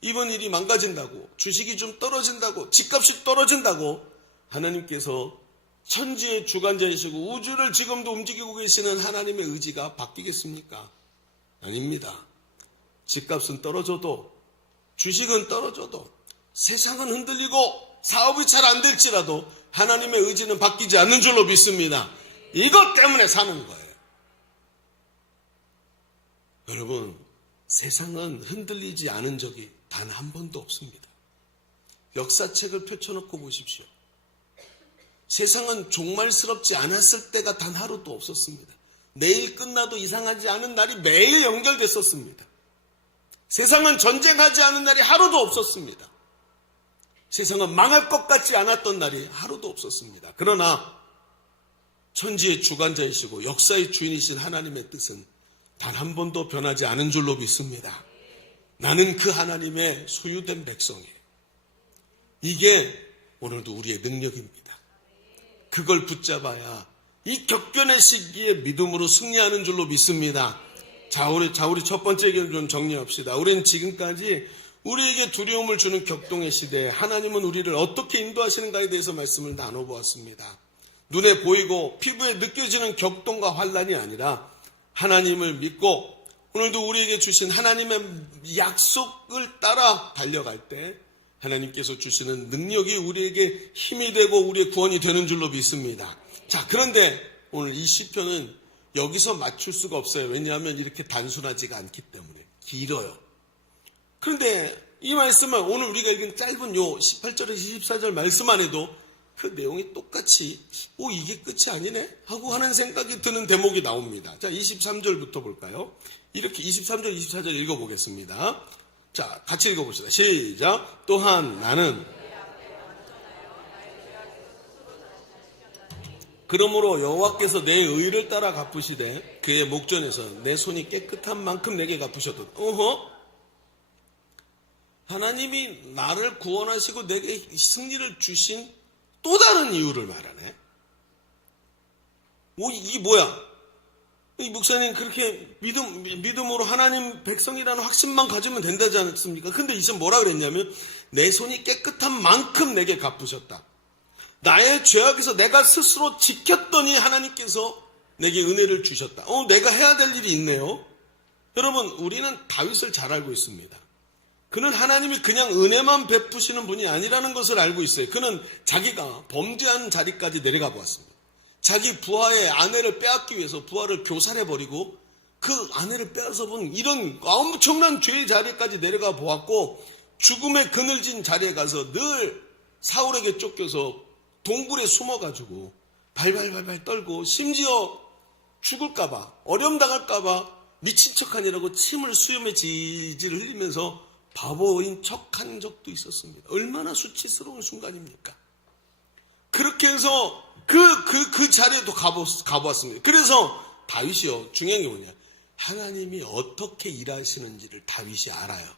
이번 일이 망가진다고 주식이 좀 떨어진다고 집값이 떨어진다고 하나님께서 천지의 주관자이시고 우주를 지금도 움직이고 계시는 하나님의 의지가 바뀌겠습니까? 아닙니다. 집값은 떨어져도 주식은 떨어져도 세상은 흔들리고 사업이 잘 안 될지라도 하나님의 의지는 바뀌지 않는 줄로 믿습니다. 이것 때문에 사는 거예요. 여러분 세상은 흔들리지 않은 적이 단 한 번도 없습니다. 역사책을 펼쳐놓고 보십시오. 세상은 종말스럽지 않았을 때가 단 하루도 없었습니다. 내일 끝나도 이상하지 않은 날이 매일 연결됐었습니다. 세상은 전쟁하지 않은 날이 하루도 없었습니다. 세상은 망할 것 같지 않았던 날이 하루도 없었습니다. 그러나 천지의 주관자이시고 역사의 주인이신 하나님의 뜻은 단 한 번도 변하지 않은 줄로 믿습니다. 나는 그 하나님의 소유된 백성이에요. 이게 오늘도 우리의 능력입니다. 그걸 붙잡아야 이 격변의 시기에 믿음으로 승리하는 줄로 믿습니다. 우리 첫 번째 얘기를 좀 정리합시다. 우리는 지금까지 우리에게 두려움을 주는 격동의 시대에 하나님은 우리를 어떻게 인도하시는가에 대해서 말씀을 나눠보았습니다. 눈에 보이고 피부에 느껴지는 격동과 환란이 아니라 하나님을 믿고 오늘도 우리에게 주신 하나님의 약속을 따라 달려갈 때 하나님께서 주시는 능력이 우리에게 힘이 되고 우리의 구원이 되는 줄로 믿습니다. 자, 그런데 오늘 이 시편은 여기서 맞출 수가 없어요. 왜냐하면 이렇게 단순하지가 않기 때문에 길어요. 그런데 이 말씀은 오늘 우리가 읽은 짧은 요 18절에서 24절 말씀 안에도 그 내용이 똑같이 이게 끝이 아니네 하고 하는 생각이 드는 대목이 나옵니다. 자, 23절부터 볼까요? 이렇게 23절, 24절 읽어보겠습니다. 자, 같이 읽어봅시다. 시작. 또한 나는 그러므로 여호와께서 내 의를 따라 갚으시되 그의 목전에서 내 손이 깨끗한 만큼 내게 갚으셨도다. 하나님이 나를 구원하시고 내게 승리를 주신 또 다른 이유를 말하네. 이게 뭐야? 이 목사님 그렇게 믿음으로 하나님 백성이라는 확신만 가지면 된다지 않습니까? 근데 이제 뭐라 그랬냐면 내 손이 깨끗한 만큼 내게 갚으셨다. 나의 죄악에서 내가 스스로 지켰더니 하나님께서 내게 은혜를 주셨다. 내가 해야 될 일이 있네요. 여러분, 우리는 다윗을 잘 알고 있습니다. 그는 하나님이 그냥 은혜만 베푸시는 분이 아니라는 것을 알고 있어요. 그는 자기가 범죄한 자리까지 내려가 보았습니다. 자기 부하의 아내를 빼앗기 위해서 부하를 교살해버리고 그 아내를 빼앗아 본 이런 엄청난 죄의 자리까지 내려가 보았고 죽음의 그늘진 자리에 가서 늘 사울에게 쫓겨서 동굴에 숨어가지고 발발발발 떨고 심지어 죽을까봐 어려움당할까봐 미친 척하니라고 침을 수염에 질질 흘리면서 바보인 척한 적도 있었습니다. 얼마나 수치스러운 순간입니까? 그렇게 해서 그 자리에도 가보았습니다. 그래서 다윗이요, 중요한 게 뭐냐? 하나님이 어떻게 일하시는지를 다윗이 알아요.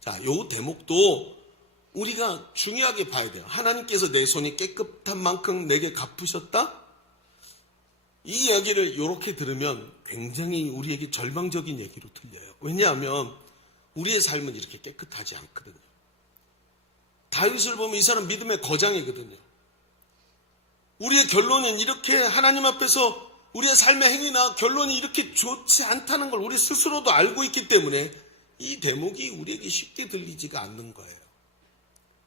자, 요 대목도 우리가 중요하게 봐야 돼요. 하나님께서 내 손이 깨끗한 만큼 내게 갚으셨다? 이 이야기를 이렇게 들으면 굉장히 우리에게 절망적인 얘기로 들려요. 왜냐하면 우리의 삶은 이렇게 깨끗하지 않거든요. 다윗을 보면 이 사람 믿음의 거장이거든요. 우리의 결론은 이렇게 하나님 앞에서 우리의 삶의 행위나 결론이 이렇게 좋지 않다는 걸 우리 스스로도 알고 있기 때문에 이 대목이 우리에게 쉽게 들리지가 않는 거예요.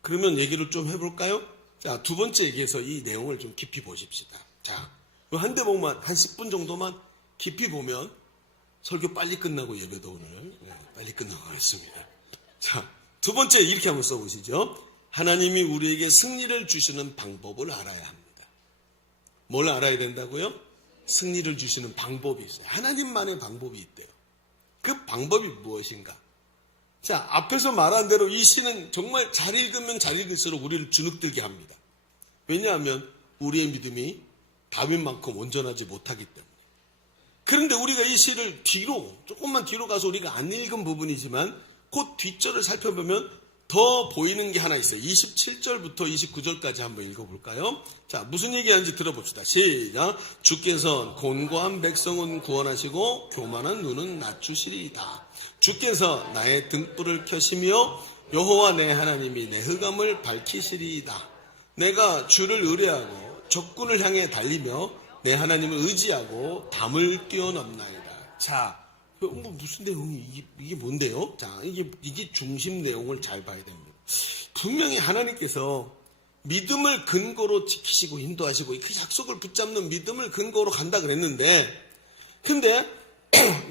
그러면 얘기를 좀 해볼까요? 자, 두 번째 얘기에서 이 내용을 좀 깊이 보십시다. 자, 한 대목만, 한 10분 정도만 깊이 보면 설교 빨리 끝나고 예배도 오늘 빨리 끝나고 있습니다. 자, 두 번째 이렇게 한번 써보시죠. 하나님이 우리에게 승리를 주시는 방법을 알아야 합니다. 뭘 알아야 된다고요? 승리를 주시는 방법이 있어요. 하나님만의 방법이 있대요. 그 방법이 무엇인가? 자, 앞에서 말한 대로 이 시는 정말 잘 읽으면 잘 읽을수록 우리를 주눅들게 합니다. 왜냐하면 우리의 믿음이 다윗만큼 온전하지 못하기 때문에. 그런데 우리가 이 시를 조금만 뒤로 가서 우리가 안 읽은 부분이지만 그 뒷절을 살펴보면 더 보이는 게 하나 있어요. 27절부터 29절까지 한번 읽어볼까요? 자, 무슨 얘기하는지 들어봅시다. 시작. 주께서 곤고한 백성은 구원하시고 교만한 눈은 낮추시리이다. 주께서 나의 등불을 켜시며 여호와 내 하나님이 내 흑암을 밝히시리이다. 내가 주를 의뢰하고 적군을 향해 달리며 내 하나님을 의지하고 담을 뛰어넘나이다. 자, 무슨 내용이 이게 뭔데요? 자, 이게 중심 내용을 잘 봐야 됩니다. 분명히 하나님께서 믿음을 근거로 지키시고 인도하시고 그 약속을 붙잡는 믿음을 근거로 간다 그랬는데, 근데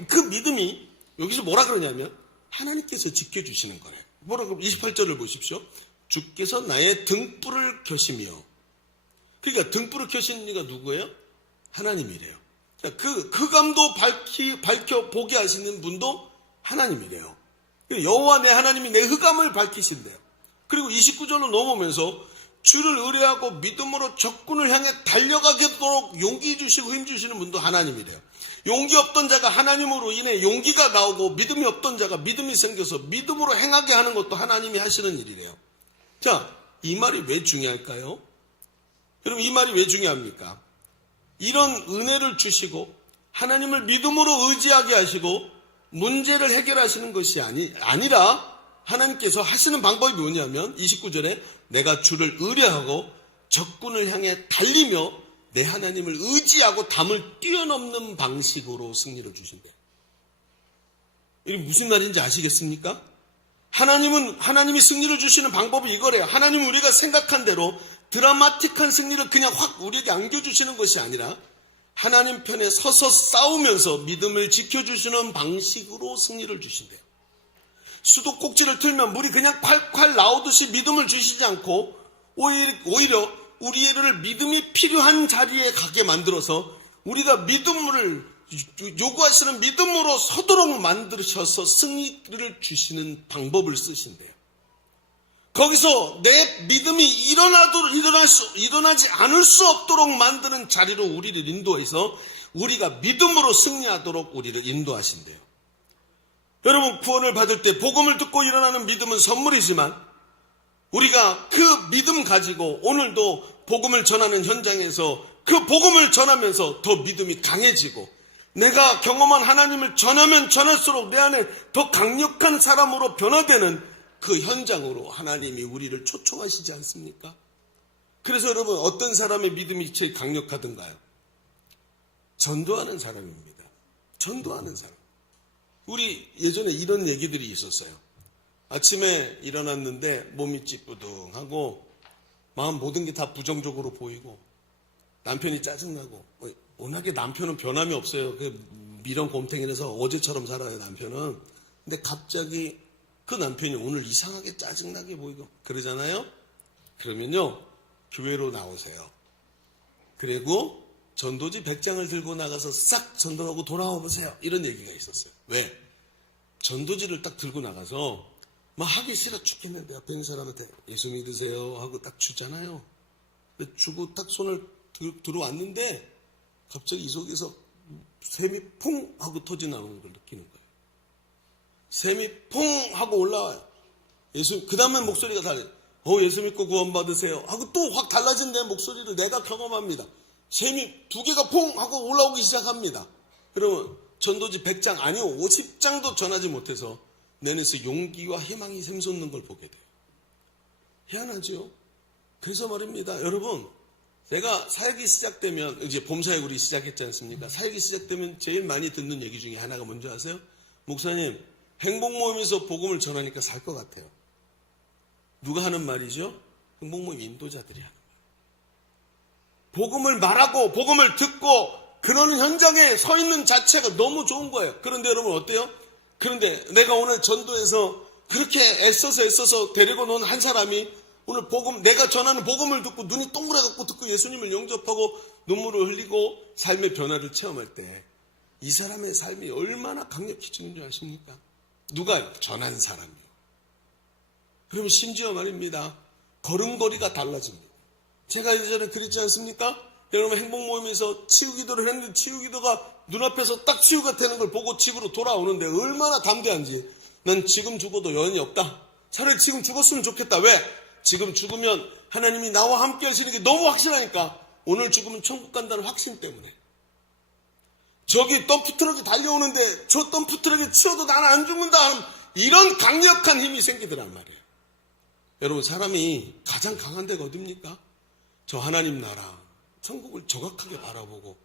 그 믿음이 여기서 뭐라 그러냐면 하나님께서 지켜주시는 거예요. 뭐라고? 28절을 보십시오. 주께서 나의 등불을 켜시며. 그러니까 등불을 켜시는 이가 누구예요? 하나님이래요. 그 감도 밝혀보게 하시는 분도 하나님이래요. 여호와 내 하나님이 내 흑암을 밝히신대요. 그리고 29절로 넘어오면서 주를 의뢰하고 믿음으로 적군을 향해 달려가도록 용기 주시고 힘 주시는 분도 하나님이래요. 용기 없던 자가 하나님으로 인해 용기가 나오고 믿음이 없던 자가 믿음이 생겨서 믿음으로 행하게 하는 것도 하나님이 하시는 일이래요. 자, 이 말이 왜 중요할까요? 여러분, 이 말이 왜 중요합니까? 이런 은혜를 주시고 하나님을 믿음으로 의지하게 하시고 문제를 해결하시는 것이 아니라 하나님께서 하시는 방법이 뭐냐면 29절에 내가 주를 의뢰하고 적군을 향해 달리며 내 하나님을 의지하고 담을 뛰어넘는 방식으로 승리를 주신대요. 이게 무슨 말인지 아시겠습니까? 하나님이 승리를 주시는 방법이 이거래요. 하나님은 우리가 생각한 대로 드라마틱한 승리를 그냥 확 우리에게 안겨주시는 것이 아니라 하나님 편에 서서 싸우면서 믿음을 지켜주시는 방식으로 승리를 주신대요. 수도꼭지를 틀면 물이 그냥 콸콸 나오듯이 믿음을 주시지 않고 오히려 우리를 믿음이 필요한 자리에 가게 만들어서 우리가 믿음을 요구하시는 믿음으로 서도록 만드셔서 승리를 주시는 방법을 쓰신대요. 거기서 내 믿음이 일어나지 않을 수 없도록 만드는 자리로 우리를 인도해서 우리가 믿음으로 승리하도록 우리를 인도하신대요. 여러분, 구원을 받을 때 복음을 듣고 일어나는 믿음은 선물이지만 우리가 그 믿음 가지고 오늘도 복음을 전하는 현장에서 그 복음을 전하면서 더 믿음이 강해지고 내가 경험한 하나님을 전하면 전할수록 내 안에 더 강력한 사람으로 변화되는 그 현장으로 하나님이 우리를 초청하시지 않습니까? 그래서 여러분, 어떤 사람의 믿음이 제일 강력하던가요? 전도하는 사람입니다. 전도하는 사람. 우리 예전에 이런 얘기들이 있었어요. 아침에 일어났는데 몸이 찌뿌둥하고 마음 모든 게 다 부정적으로 보이고 남편이 짜증나고, 워낙에 남편은 변함이 없어요. 미련 곰탱이라서 어제처럼 살아요, 남편은. 근데 갑자기 그 남편이 오늘 이상하게 짜증나게 보이고 그러잖아요. 그러면요, 교회로 나오세요. 그리고 전도지 100장을 들고 나가서 싹 전도하고 돌아와 보세요. 이런 얘기가 있었어요. 왜? 전도지를 딱 들고 나가서 막 하기 싫어 죽겠는데 앞에 있는 사람한테 예수 믿으세요 하고 딱 주잖아요. 근데 주고 딱 손을 들어왔는데 갑자기 이 속에서 샘이 퐁 하고 터져나오는 걸 느끼는 거예요. 샘이 퐁 하고 올라와요. 그 다음에 목소리가 달라요. 예수 믿고 구원 받으세요 하고 또 확 달라진 내 목소리를 내가 경험합니다. 샘이 두 개가 퐁 하고 올라오기 시작합니다. 그러면 전도지 100장 아니요 50장도 전하지 못해서 내 안에서 용기와 희망이 샘솟는 걸 보게 돼요. 희한하죠? 그래서 말입니다. 여러분, 내가 사역이 시작되면, 이제 봄사역 우리 시작했지 않습니까? 사역이 시작되면 제일 많이 듣는 얘기 중에 하나가 뭔지 아세요? 목사님, 행복모임에서 복음을 전하니까 살 것 같아요. 누가 하는 말이죠? 행복모임 인도자들이 하는 말. 복음을 말하고 복음을 듣고 그러는 현장에 서 있는 자체가 너무 좋은 거예요. 그런데 여러분 어때요? 그런데 내가 오늘 전도에서 그렇게 애써서 데리고 놓은 한 사람이 오늘 내가 전하는 복음을 듣고 눈이 동그랗게 듣고 예수님을 영접하고 눈물을 흘리고 삶의 변화를 체험할 때 이 사람의 삶이 얼마나 강력해지는 줄 아십니까? 누가요? 전한 사람이요. 그러면 심지어 말입니다. 걸음걸이가 달라집니다. 제가 예전에 그랬지 않습니까? 여러분 행복모임에서 치유기도를 했는데 치유기도가 눈앞에서 딱 치유가 되는 걸 보고 집으로 돌아오는데 얼마나 담대한지. 난 지금 죽어도 여한이 없다. 차라리 지금 죽었으면 좋겠다. 왜? 지금 죽으면 하나님이 나와 함께 하시는 게 너무 확실하니까. 오늘 죽으면 천국 간다는 확신 때문에. 저기 덤프트럭이 달려오는데 저 덤프트럭이 치워도 나는 안 죽는다 하는 이런 강력한 힘이 생기더란 말이에요. 여러분, 사람이 가장 강한 데가 어딥니까? 저 하나님 나라 천국을 정확하게 바라보고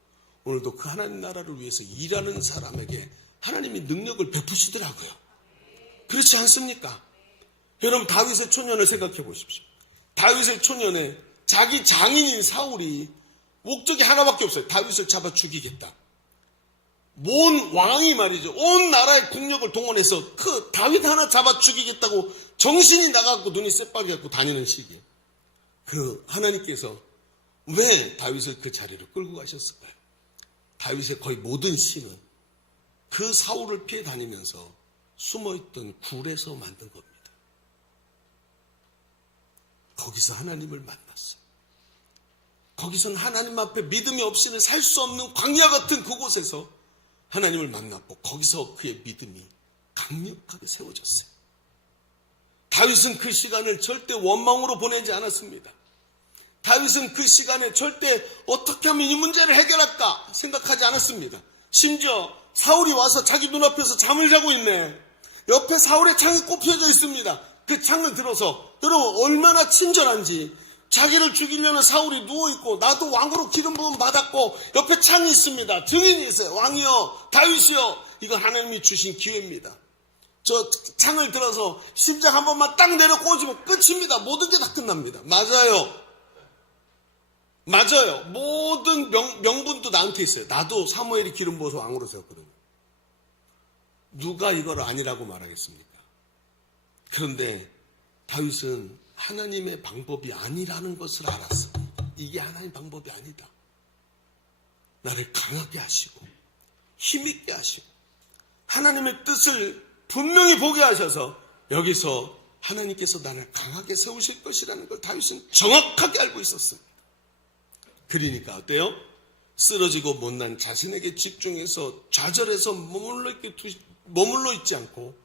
오늘도 그 하나님 나라를 위해서 일하는 사람에게 하나님이 능력을 베푸시더라고요. 그렇지 않습니까? 여러분, 다윗의 초년을 생각해 보십시오. 다윗의 초년에 자기 장인인 사울이 목적이 하나밖에 없어요. 다윗을 잡아 죽이겠다. 온 왕이 말이죠. 온 나라의 국력을 동원해서 그 다윗 하나 잡아 죽이겠다고 정신이 나가고 눈이 새빨개갖고 다니는 시기에 그 하나님께서 왜 다윗을 그 자리로 끌고 가셨을까요? 다윗의 거의 모든 시는 그 사울을 피해 다니면서 숨어있던 굴에서 만든 겁니다. 거기서 하나님을 만났어요. 거기서는 하나님 앞에 믿음이 없이는 살 수 없는 광야 같은 그곳에서 하나님을 만났고 거기서 그의 믿음이 강력하게 세워졌어요. 다윗은 그 시간을 절대 원망으로 보내지 않았습니다. 다윗은 그 시간에 절대 어떻게 하면 이 문제를 해결할까 생각하지 않았습니다. 심지어 사울이 와서 자기 눈앞에서 잠을 자고 있네. 옆에 사울의 창이 꼽혀져 있습니다. 그 창을 들어서 여러분 얼마나 친절한지, 자기를 죽이려는 사울이 누워있고 나도 왕으로 기름 부음 받았고 옆에 창이 있습니다. 증인이 있어요. 왕이여, 다윗이여, 이거 하나님이 주신 기회입니다. 저 창을 들어서 심장 한 번만 딱 내려 꽂으면 끝입니다. 모든 게 다 끝납니다. 맞아요. 맞아요. 모든 명분도 나한테 있어요. 나도 사무엘이 기름 부어서 왕으로 세웠거든요. 누가 이걸 아니라고 말하겠습니까? 그런데 다윗은 하나님의 방법이 아니라는 것을 알았어. 이게 하나님의 방법이 아니다. 나를 강하게 하시고 힘있게 하시고 하나님의 뜻을 분명히 보게 하셔서 여기서 하나님께서 나를 강하게 세우실 것이라는 걸 다윗은 정확하게 알고 있었습니다. 그러니까 어때요? 쓰러지고 못난 자신에게 집중해서 좌절해서 머물러 있지 않고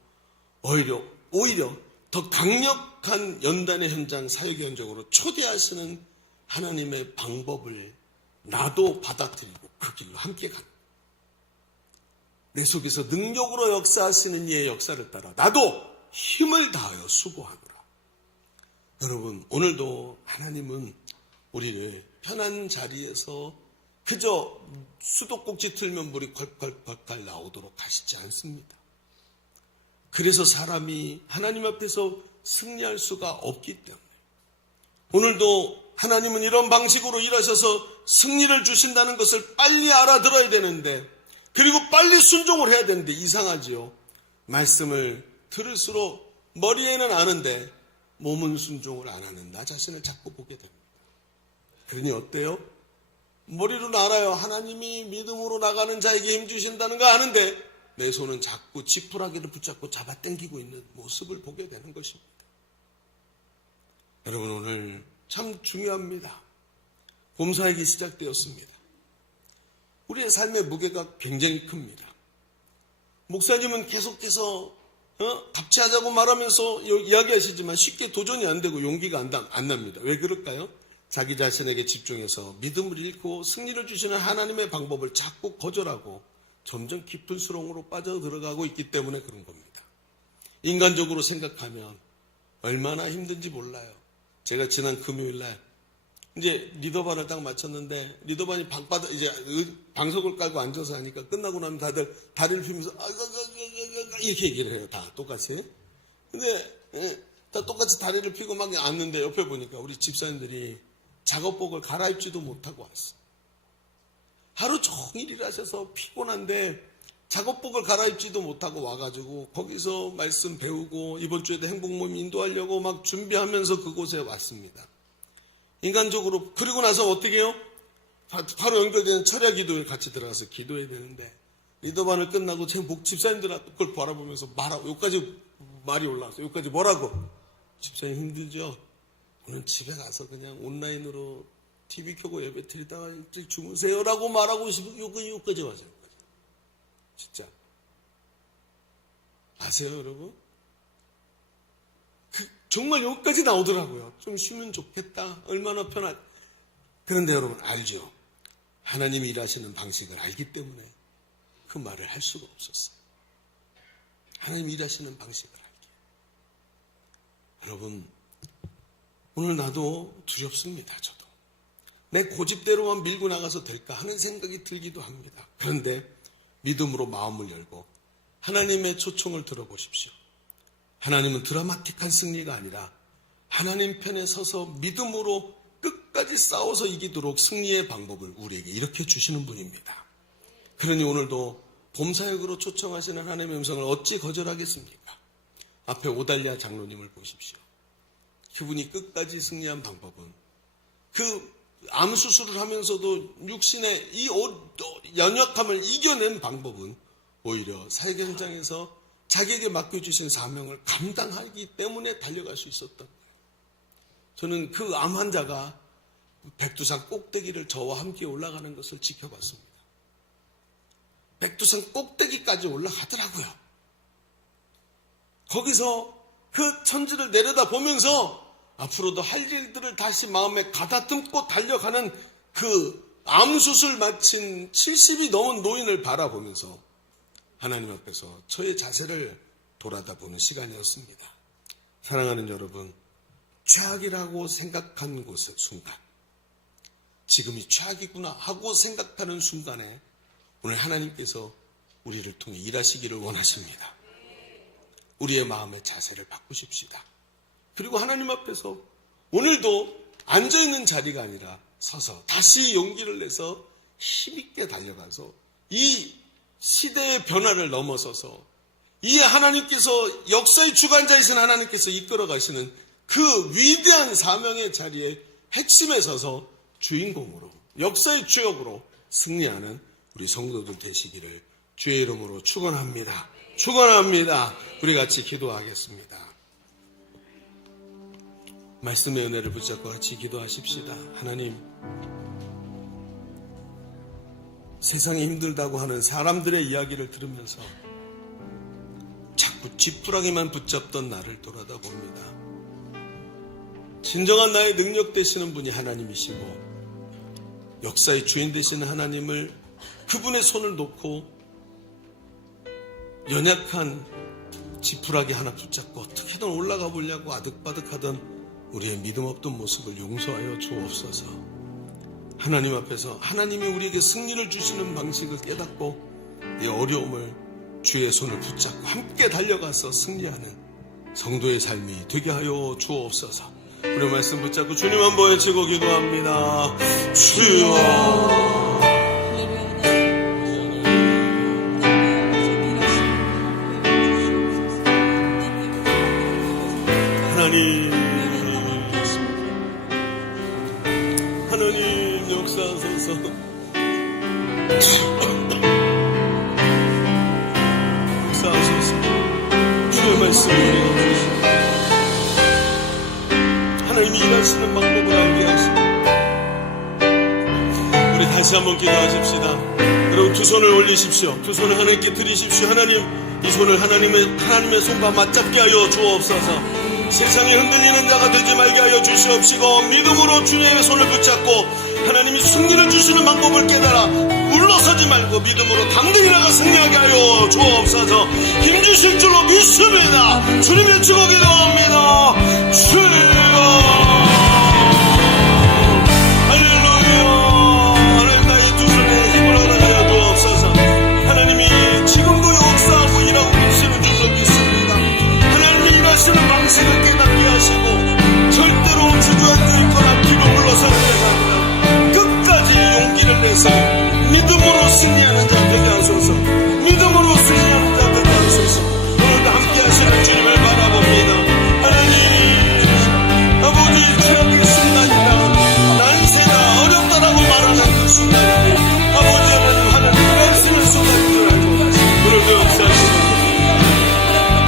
오히려 더 강력한 연단의 현장, 사역의 현장으로 초대하시는 하나님의 방법을 나도 받아들이고 그 길로 함께 가는, 내 속에서 능력으로 역사하시는 이의 역사를 따라 나도 힘을 다하여 수고하노라. 여러분, 오늘도 하나님은 우리를 편한 자리에서 그저 수도꼭지 틀면 물이 콸콸콸콸 나오도록 하시지 않습니다. 그래서 사람이 하나님 앞에서 승리할 수가 없기 때문에 오늘도 하나님은 이런 방식으로 일하셔서 승리를 주신다는 것을 빨리 알아들어야 되는데, 그리고 빨리 순종을 해야 되는데, 이상하지요. 말씀을 들을수록 머리에는 아는데 몸은 순종을 안 하는 나 자신을 자꾸 보게 됩니다. 그러니 어때요? 머리로는 알아요. 하나님이 믿음으로 나가는 자에게 힘 주신다는 거 아는데 내 손은 자꾸 지푸라기를 붙잡고 잡아당기고 있는 모습을 보게 되는 것입니다. 여러분, 오늘 참 중요합니다. 봄사역이 시작되었습니다. 우리의 삶의 무게가 굉장히 큽니다. 목사님은 계속해서 갑치하자고 말하면서 이야기하시지만 쉽게 도전이 안 되고 용기가 안 납니다. 왜 그럴까요? 자기 자신에게 집중해서 믿음을 잃고 승리를 주시는 하나님의 방법을 자꾸 거절하고 점점 깊은 수렁으로 빠져들어가고 있기 때문에 그런 겁니다. 인간적으로 생각하면 얼마나 힘든지 몰라요. 제가 지난 금요일날 이제 리더반을 딱 마쳤는데, 리더반이 이제 방석을 깔고 앉아서 하니까 끝나고 나면 다들 다리를 펴면서 이렇게 얘기를 해요. 다 똑같이. 근데 다 똑같이 다리를 펴고 막 앉는데 옆에 보니까 우리 집사님들이 작업복을 갈아입지도 못하고 왔어. 하루 종일 일하셔서 피곤한데 작업복을 갈아입지도 못하고 와가지고 거기서 말씀 배우고 이번 주에도 행복모임 인도하려고 막 준비하면서 그곳에 왔습니다. 인간적으로. 그리고 나서 어떻게 해요? 바로 연결되는 철야 기도에 같이 들어가서 기도해야 되는데, 리더반을 끝나고 제 집사님들한테 그걸 바라보면서 여기까지 말이 올라왔어요. 여기까지 뭐라고? 집사님 힘들죠? 오늘 집에 가서 그냥 온라인으로 TV 켜고 예배 드리다가 일찍 주무세요라고 말하고 싶으면 여기까지 와서 진짜 아세요, 여러분? 정말 여기까지 나오더라고요. 좀 쉬면 좋겠다. 얼마나 편할. 그런데 여러분 알죠? 하나님이 일하시는 방식을 알기 때문에 그 말을 할 수가 없었어요. 하나님이 일하시는 방식을 알기에. 여러분, 오늘 나도 두렵습니다. 저도. 내 고집대로만 밀고 나가서 될까 하는 생각이 들기도 합니다. 그런데 믿음으로 마음을 열고 하나님의 초청을 들어보십시오. 하나님은 드라마틱한 승리가 아니라 하나님 편에 서서 믿음으로 끝까지 싸워서 이기도록 승리의 방법을 우리에게 이렇게 주시는 분입니다. 그러니 오늘도 봄사역으로 초청하시는 하나님의 음성을 어찌 거절하겠습니까? 앞에 오달리아 장로님을 보십시오. 그분이 끝까지 승리한 방법은, 그 암수술을 하면서도 육신의 이 연약함을 이겨낸 방법은 오히려 사역 현장에서 자기에게 맡겨주신 사명을 감당하기 때문에 달려갈 수 있었던 거예요. 저는 그 암 환자가 백두산 꼭대기를 저와 함께 올라가는 것을 지켜봤습니다. 백두산 꼭대기까지 올라가더라고요. 거기서 그 천지를 내려다보면서 앞으로도 할 일들을 다시 마음에 가다듬고 달려가는 그 암수술 마친 70이 넘은 노인을 바라보면서 하나님 앞에서 저의 자세를 돌아다보는 시간이었습니다. 사랑하는 여러분, 최악이라고 생각한 곳의 순간, 지금이 최악이구나 하고 생각하는 순간에 오늘 하나님께서 우리를 통해 일하시기를 원하십니다. 우리의 마음의 자세를 바꾸십시다. 그리고 하나님 앞에서 오늘도 앉아있는 자리가 아니라 서서 다시 용기를 내서 힘있게 달려가서 이 시대의 변화를 넘어서서 이 하나님께서 역사의 주관자이신 하나님께서 이끌어 가시는 그 위대한 사명의 자리에 핵심에 서서 주인공으로 역사의 주역으로 승리하는 우리 성도들 되시기를 주의 이름으로 축원합니다. 축원합니다. 우리 같이 기도하겠습니다. 말씀의 은혜를 붙잡고 같이 기도하십시다. 하나님, 세상이 힘들다고 하는 사람들의 이야기를 들으면서 자꾸 지푸라기만 붙잡던 나를 돌아다봅니다. 진정한 나의 능력 되시는 분이 하나님이시고 역사의 주인 되시는 하나님을 그분의 손을 놓고 연약한 지푸라기 하나 붙잡고 어떻게든 올라가 보려고 아득바득하던 우리의 믿음 없던 모습을 용서하여 주옵소서. 하나님 앞에서 하나님이 우리에게 승리를 주시는 방식을 깨닫고 이 어려움을 주의 손을 붙잡고 함께 달려가서 승리하는 성도의 삶이 되게 하여 주옵소서. 우리 말씀 붙잡고 주님 한번 외치고 기도합니다. 주여. 하나님 역사하소서. 역사하소서. 주의 말씀을 우리가 주시고 하나님이 일하시는 방법을 알게 하시고 우리 다시 한번 기도하십시다. 여러분 두 손을 올리십시오. 두 손을 하나님께 드리십시오. 하나님, 이 손을 하나님의 손과 맞잡게 하여 주옵소서. 세상에 흔들리는 자가 되지 말게 하여 주시옵시고 믿음으로 주님의 손을 붙잡고 하나님이 승리를 주시는 방법을 깨달아 물러서지 말고 믿음으로 당당히 나가 승리하게 하여 주옵소서. 힘주실 줄로 믿습니다. 주님 외치고 기도합니다. 주여. 할렐루야. 하나님 나의 두 손에 힘을 얻어가여 주옵소서. 하나님이 지금도 역사하고 일하고 계시는 줄로 믿습니다. 하나님이 일하시는 방식을 깨닫게 하시고 절대로 주저앉아 있거나 뒤로 물러서는 자가 아니라 끝까지 용기를 내서 믿음으로 승리하는 자 되게 하소서. 믿음으로 승리하는 자 되게 하소서. 오늘도 함께 하시는 주님을 바라봅니다. 하나님, 아버지 최악의 순간이다, 난세다, 어렵다라고 말하는 그 순간인데 아버지 하나님 말씀의 순간인 줄 알고 오늘도 역사하시는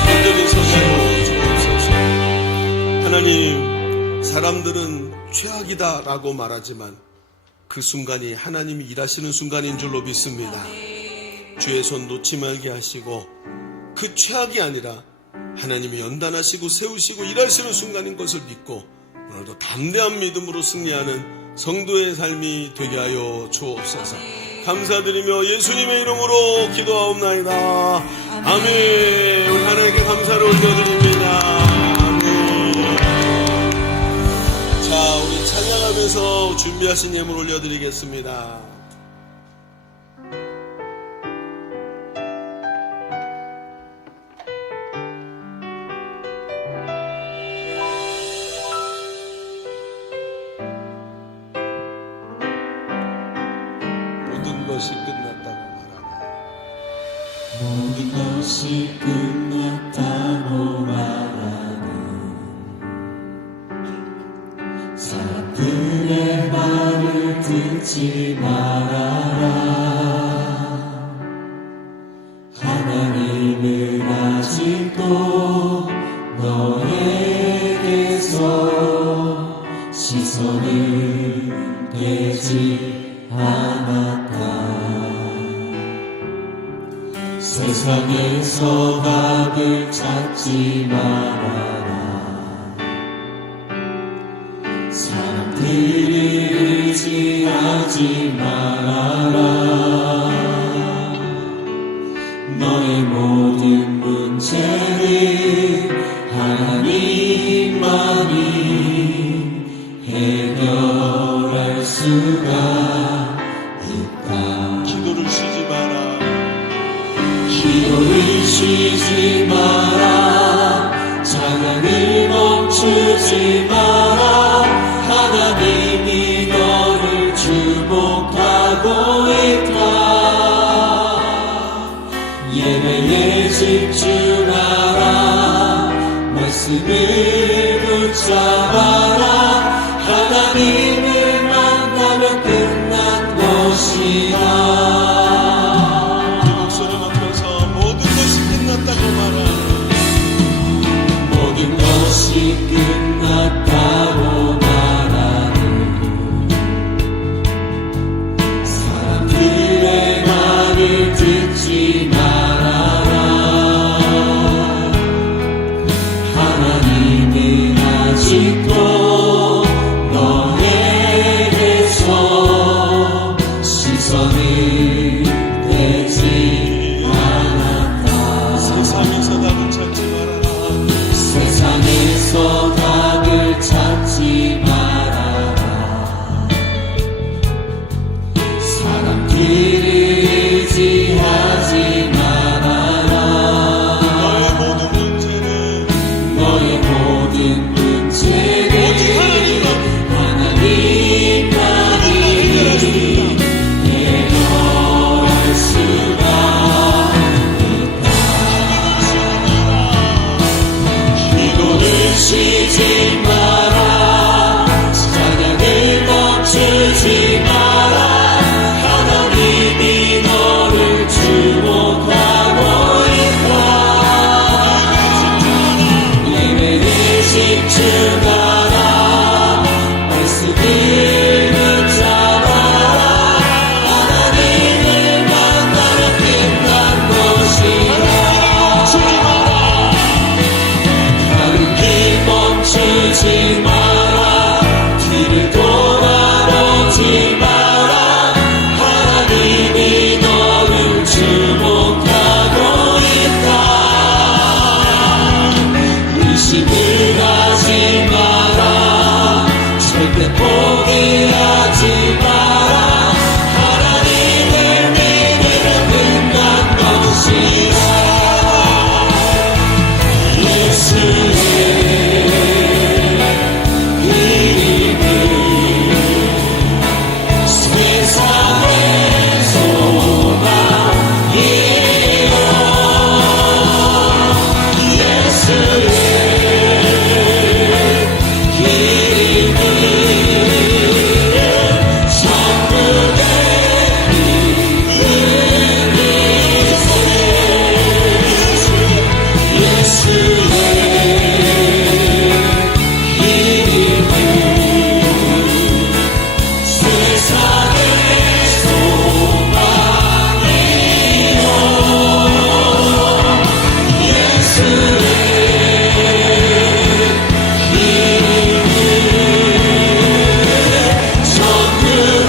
온전히 서세요 주옵소서. 하나님, 사람들은 최악이다라고 말하지만 그 순간이 하나님이 일하시는 순간인 줄로 믿습니다. 주의 손 놓지 말게 하시고 그 최악이 아니라 하나님이 연단하시고 세우시고 일하시는 순간인 것을 믿고 오늘도 담대한 믿음으로 승리하는 성도의 삶이 되게 하여 주옵소서. 감사드리며 예수님의 이름으로 기도하옵나이다. 아멘. 우리 하나님께 감사를 올려드립니다. 자, 우리 찬양하면서 준비하신 예물 올려드리겠습니다. 모든 것이 끝났다고 말하네. 모든 것이 끝났다고 말하는 사람들의 말을 듣지 말아라. 하나님은 아직도 너에게서 시선을 떼지 않았다. 세상에서 답을 찾지 말아라. 사람들이 의지하지 찾지 말아라. 너의 모든 문제는 하나님만이 해결할 수가 있다. 기도를 쉬지 마라. 기도를 쉬지 마라. 찬양을 멈추지 마라. 하나님이 너를 주목하고 있다. 예배에 집중하라. 말씀을 붙잡아라. 하나님을 만나면 끝난 것이다. 이 목소리 높여서 모든 것이 끝났다고 말하. 모든 것이 끝났다고 말하는 사람들의 말을 듣지 말아라. 하나님은 아직도 너에 대해서 시선을 떼지 않았다. 세상에서 답을 찾지 말아라. 세상에서 답을 찾지 말아라. 사람들을 의지하지 말아라. 너의 모든 문제는 너의 모든 문제는 오직 하나님만이 해결할 수가 있다. 기도를 쉬지 마라. 찬양을 멈추지 마라. 하나님이 너를 주목하고 있다. 예배에 집중하라. 말씀을 붙잡아라. 하나님을 만나면 끝난 것이다. 가르기 멈추지 마라. 뒤를 돌아보지 마라. 하나님이 너를 주목하고 있다. 의심을 하지 마라. 절대 포기하지 마라. 하나님을 믿으면 끝난 것이다. 예수의 이름은 세상의 소망이요. 예수의 이름은 천국의 이름이세. 예수의 이름은 세상의 소망이요. 예수의 이름은 천국의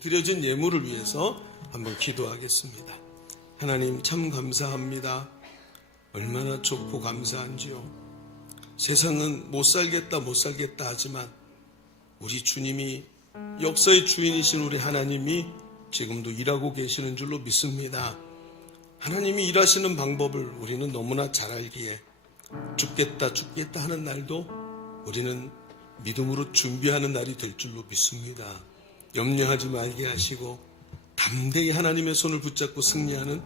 드려진 예물을 위해서 한번 기도하겠습니다. 하나님 참 감사합니다. 얼마나 좋고 감사한지요. 세상은 못 살겠다 하지만 우리 주님이 역사의 주인이신 우리 하나님이 지금도 일하고 계시는 줄로 믿습니다. 하나님이 일하시는 방법을 우리는 너무나 잘 알기에 죽겠다 하는 날도 우리는 믿음으로 준비하는 날이 될 줄로 믿습니다. 염려하지 말게 하시고 담대히 하나님의 손을 붙잡고 승리하는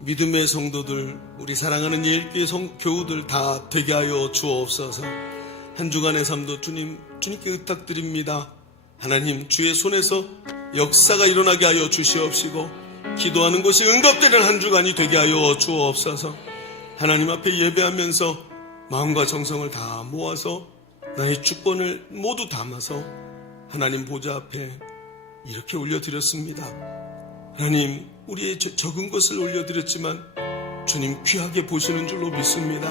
믿음의 성도들, 우리 사랑하는 예일교회 교우들 다 되게 하여 주옵소서. 한 주간의 삶도 주님께 의탁드립니다. 하나님, 주의 손에서 역사가 일어나게 하여 주시옵시고 기도하는 것이 응답되는 한 주간이 되게 하여 주옵소서. 하나님 앞에 예배하면서 마음과 정성을 다 모아서 나의 주권을 모두 담아서 하나님 보좌 앞에 이렇게 올려드렸습니다. 하나님, 우리의 적은 것을 올려드렸지만 주님 귀하게 보시는 줄로 믿습니다.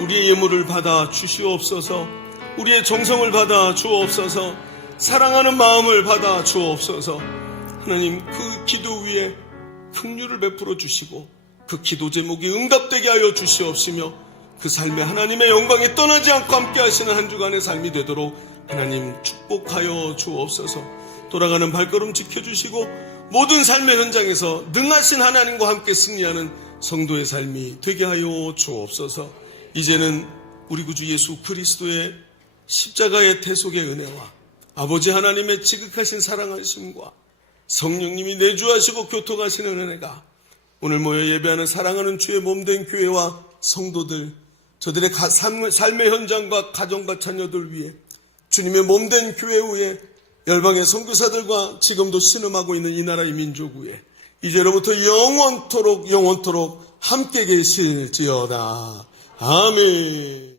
우리의 예물을 받아 주시옵소서. 우리의 정성을 받아 주옵소서. 사랑하는 마음을 받아 주옵소서. 하나님, 그 기도 위에 긍휼을 베풀어 주시고 그 기도 제목이 응답되게 하여 주시옵시며 그 삶에 하나님의 영광이 떠나지 않고 함께 하시는 한 주간의 삶이 되도록 하나님 축복하여 주옵소서. 돌아가는 발걸음 지켜주시고 모든 삶의 현장에서 능하신 하나님과 함께 승리하는 성도의 삶이 되게 하여 주옵소서. 이제는 우리 구주 예수 그리스도의 십자가의 대속의 은혜와 아버지 하나님의 지극하신 사랑하심과 성령님이 내주하시고 교통하시는 은혜가 오늘 모여 예배하는 사랑하는 주의 몸된 교회와 성도들, 저들의 삶의 현장과 가정과 자녀들 위해 주님의 몸된 교회 위에 열방의 선교사들과 지금도 신음하고 있는 이 나라의 민족 위에 이제로부터 영원토록 함께 계실지어다. 아멘.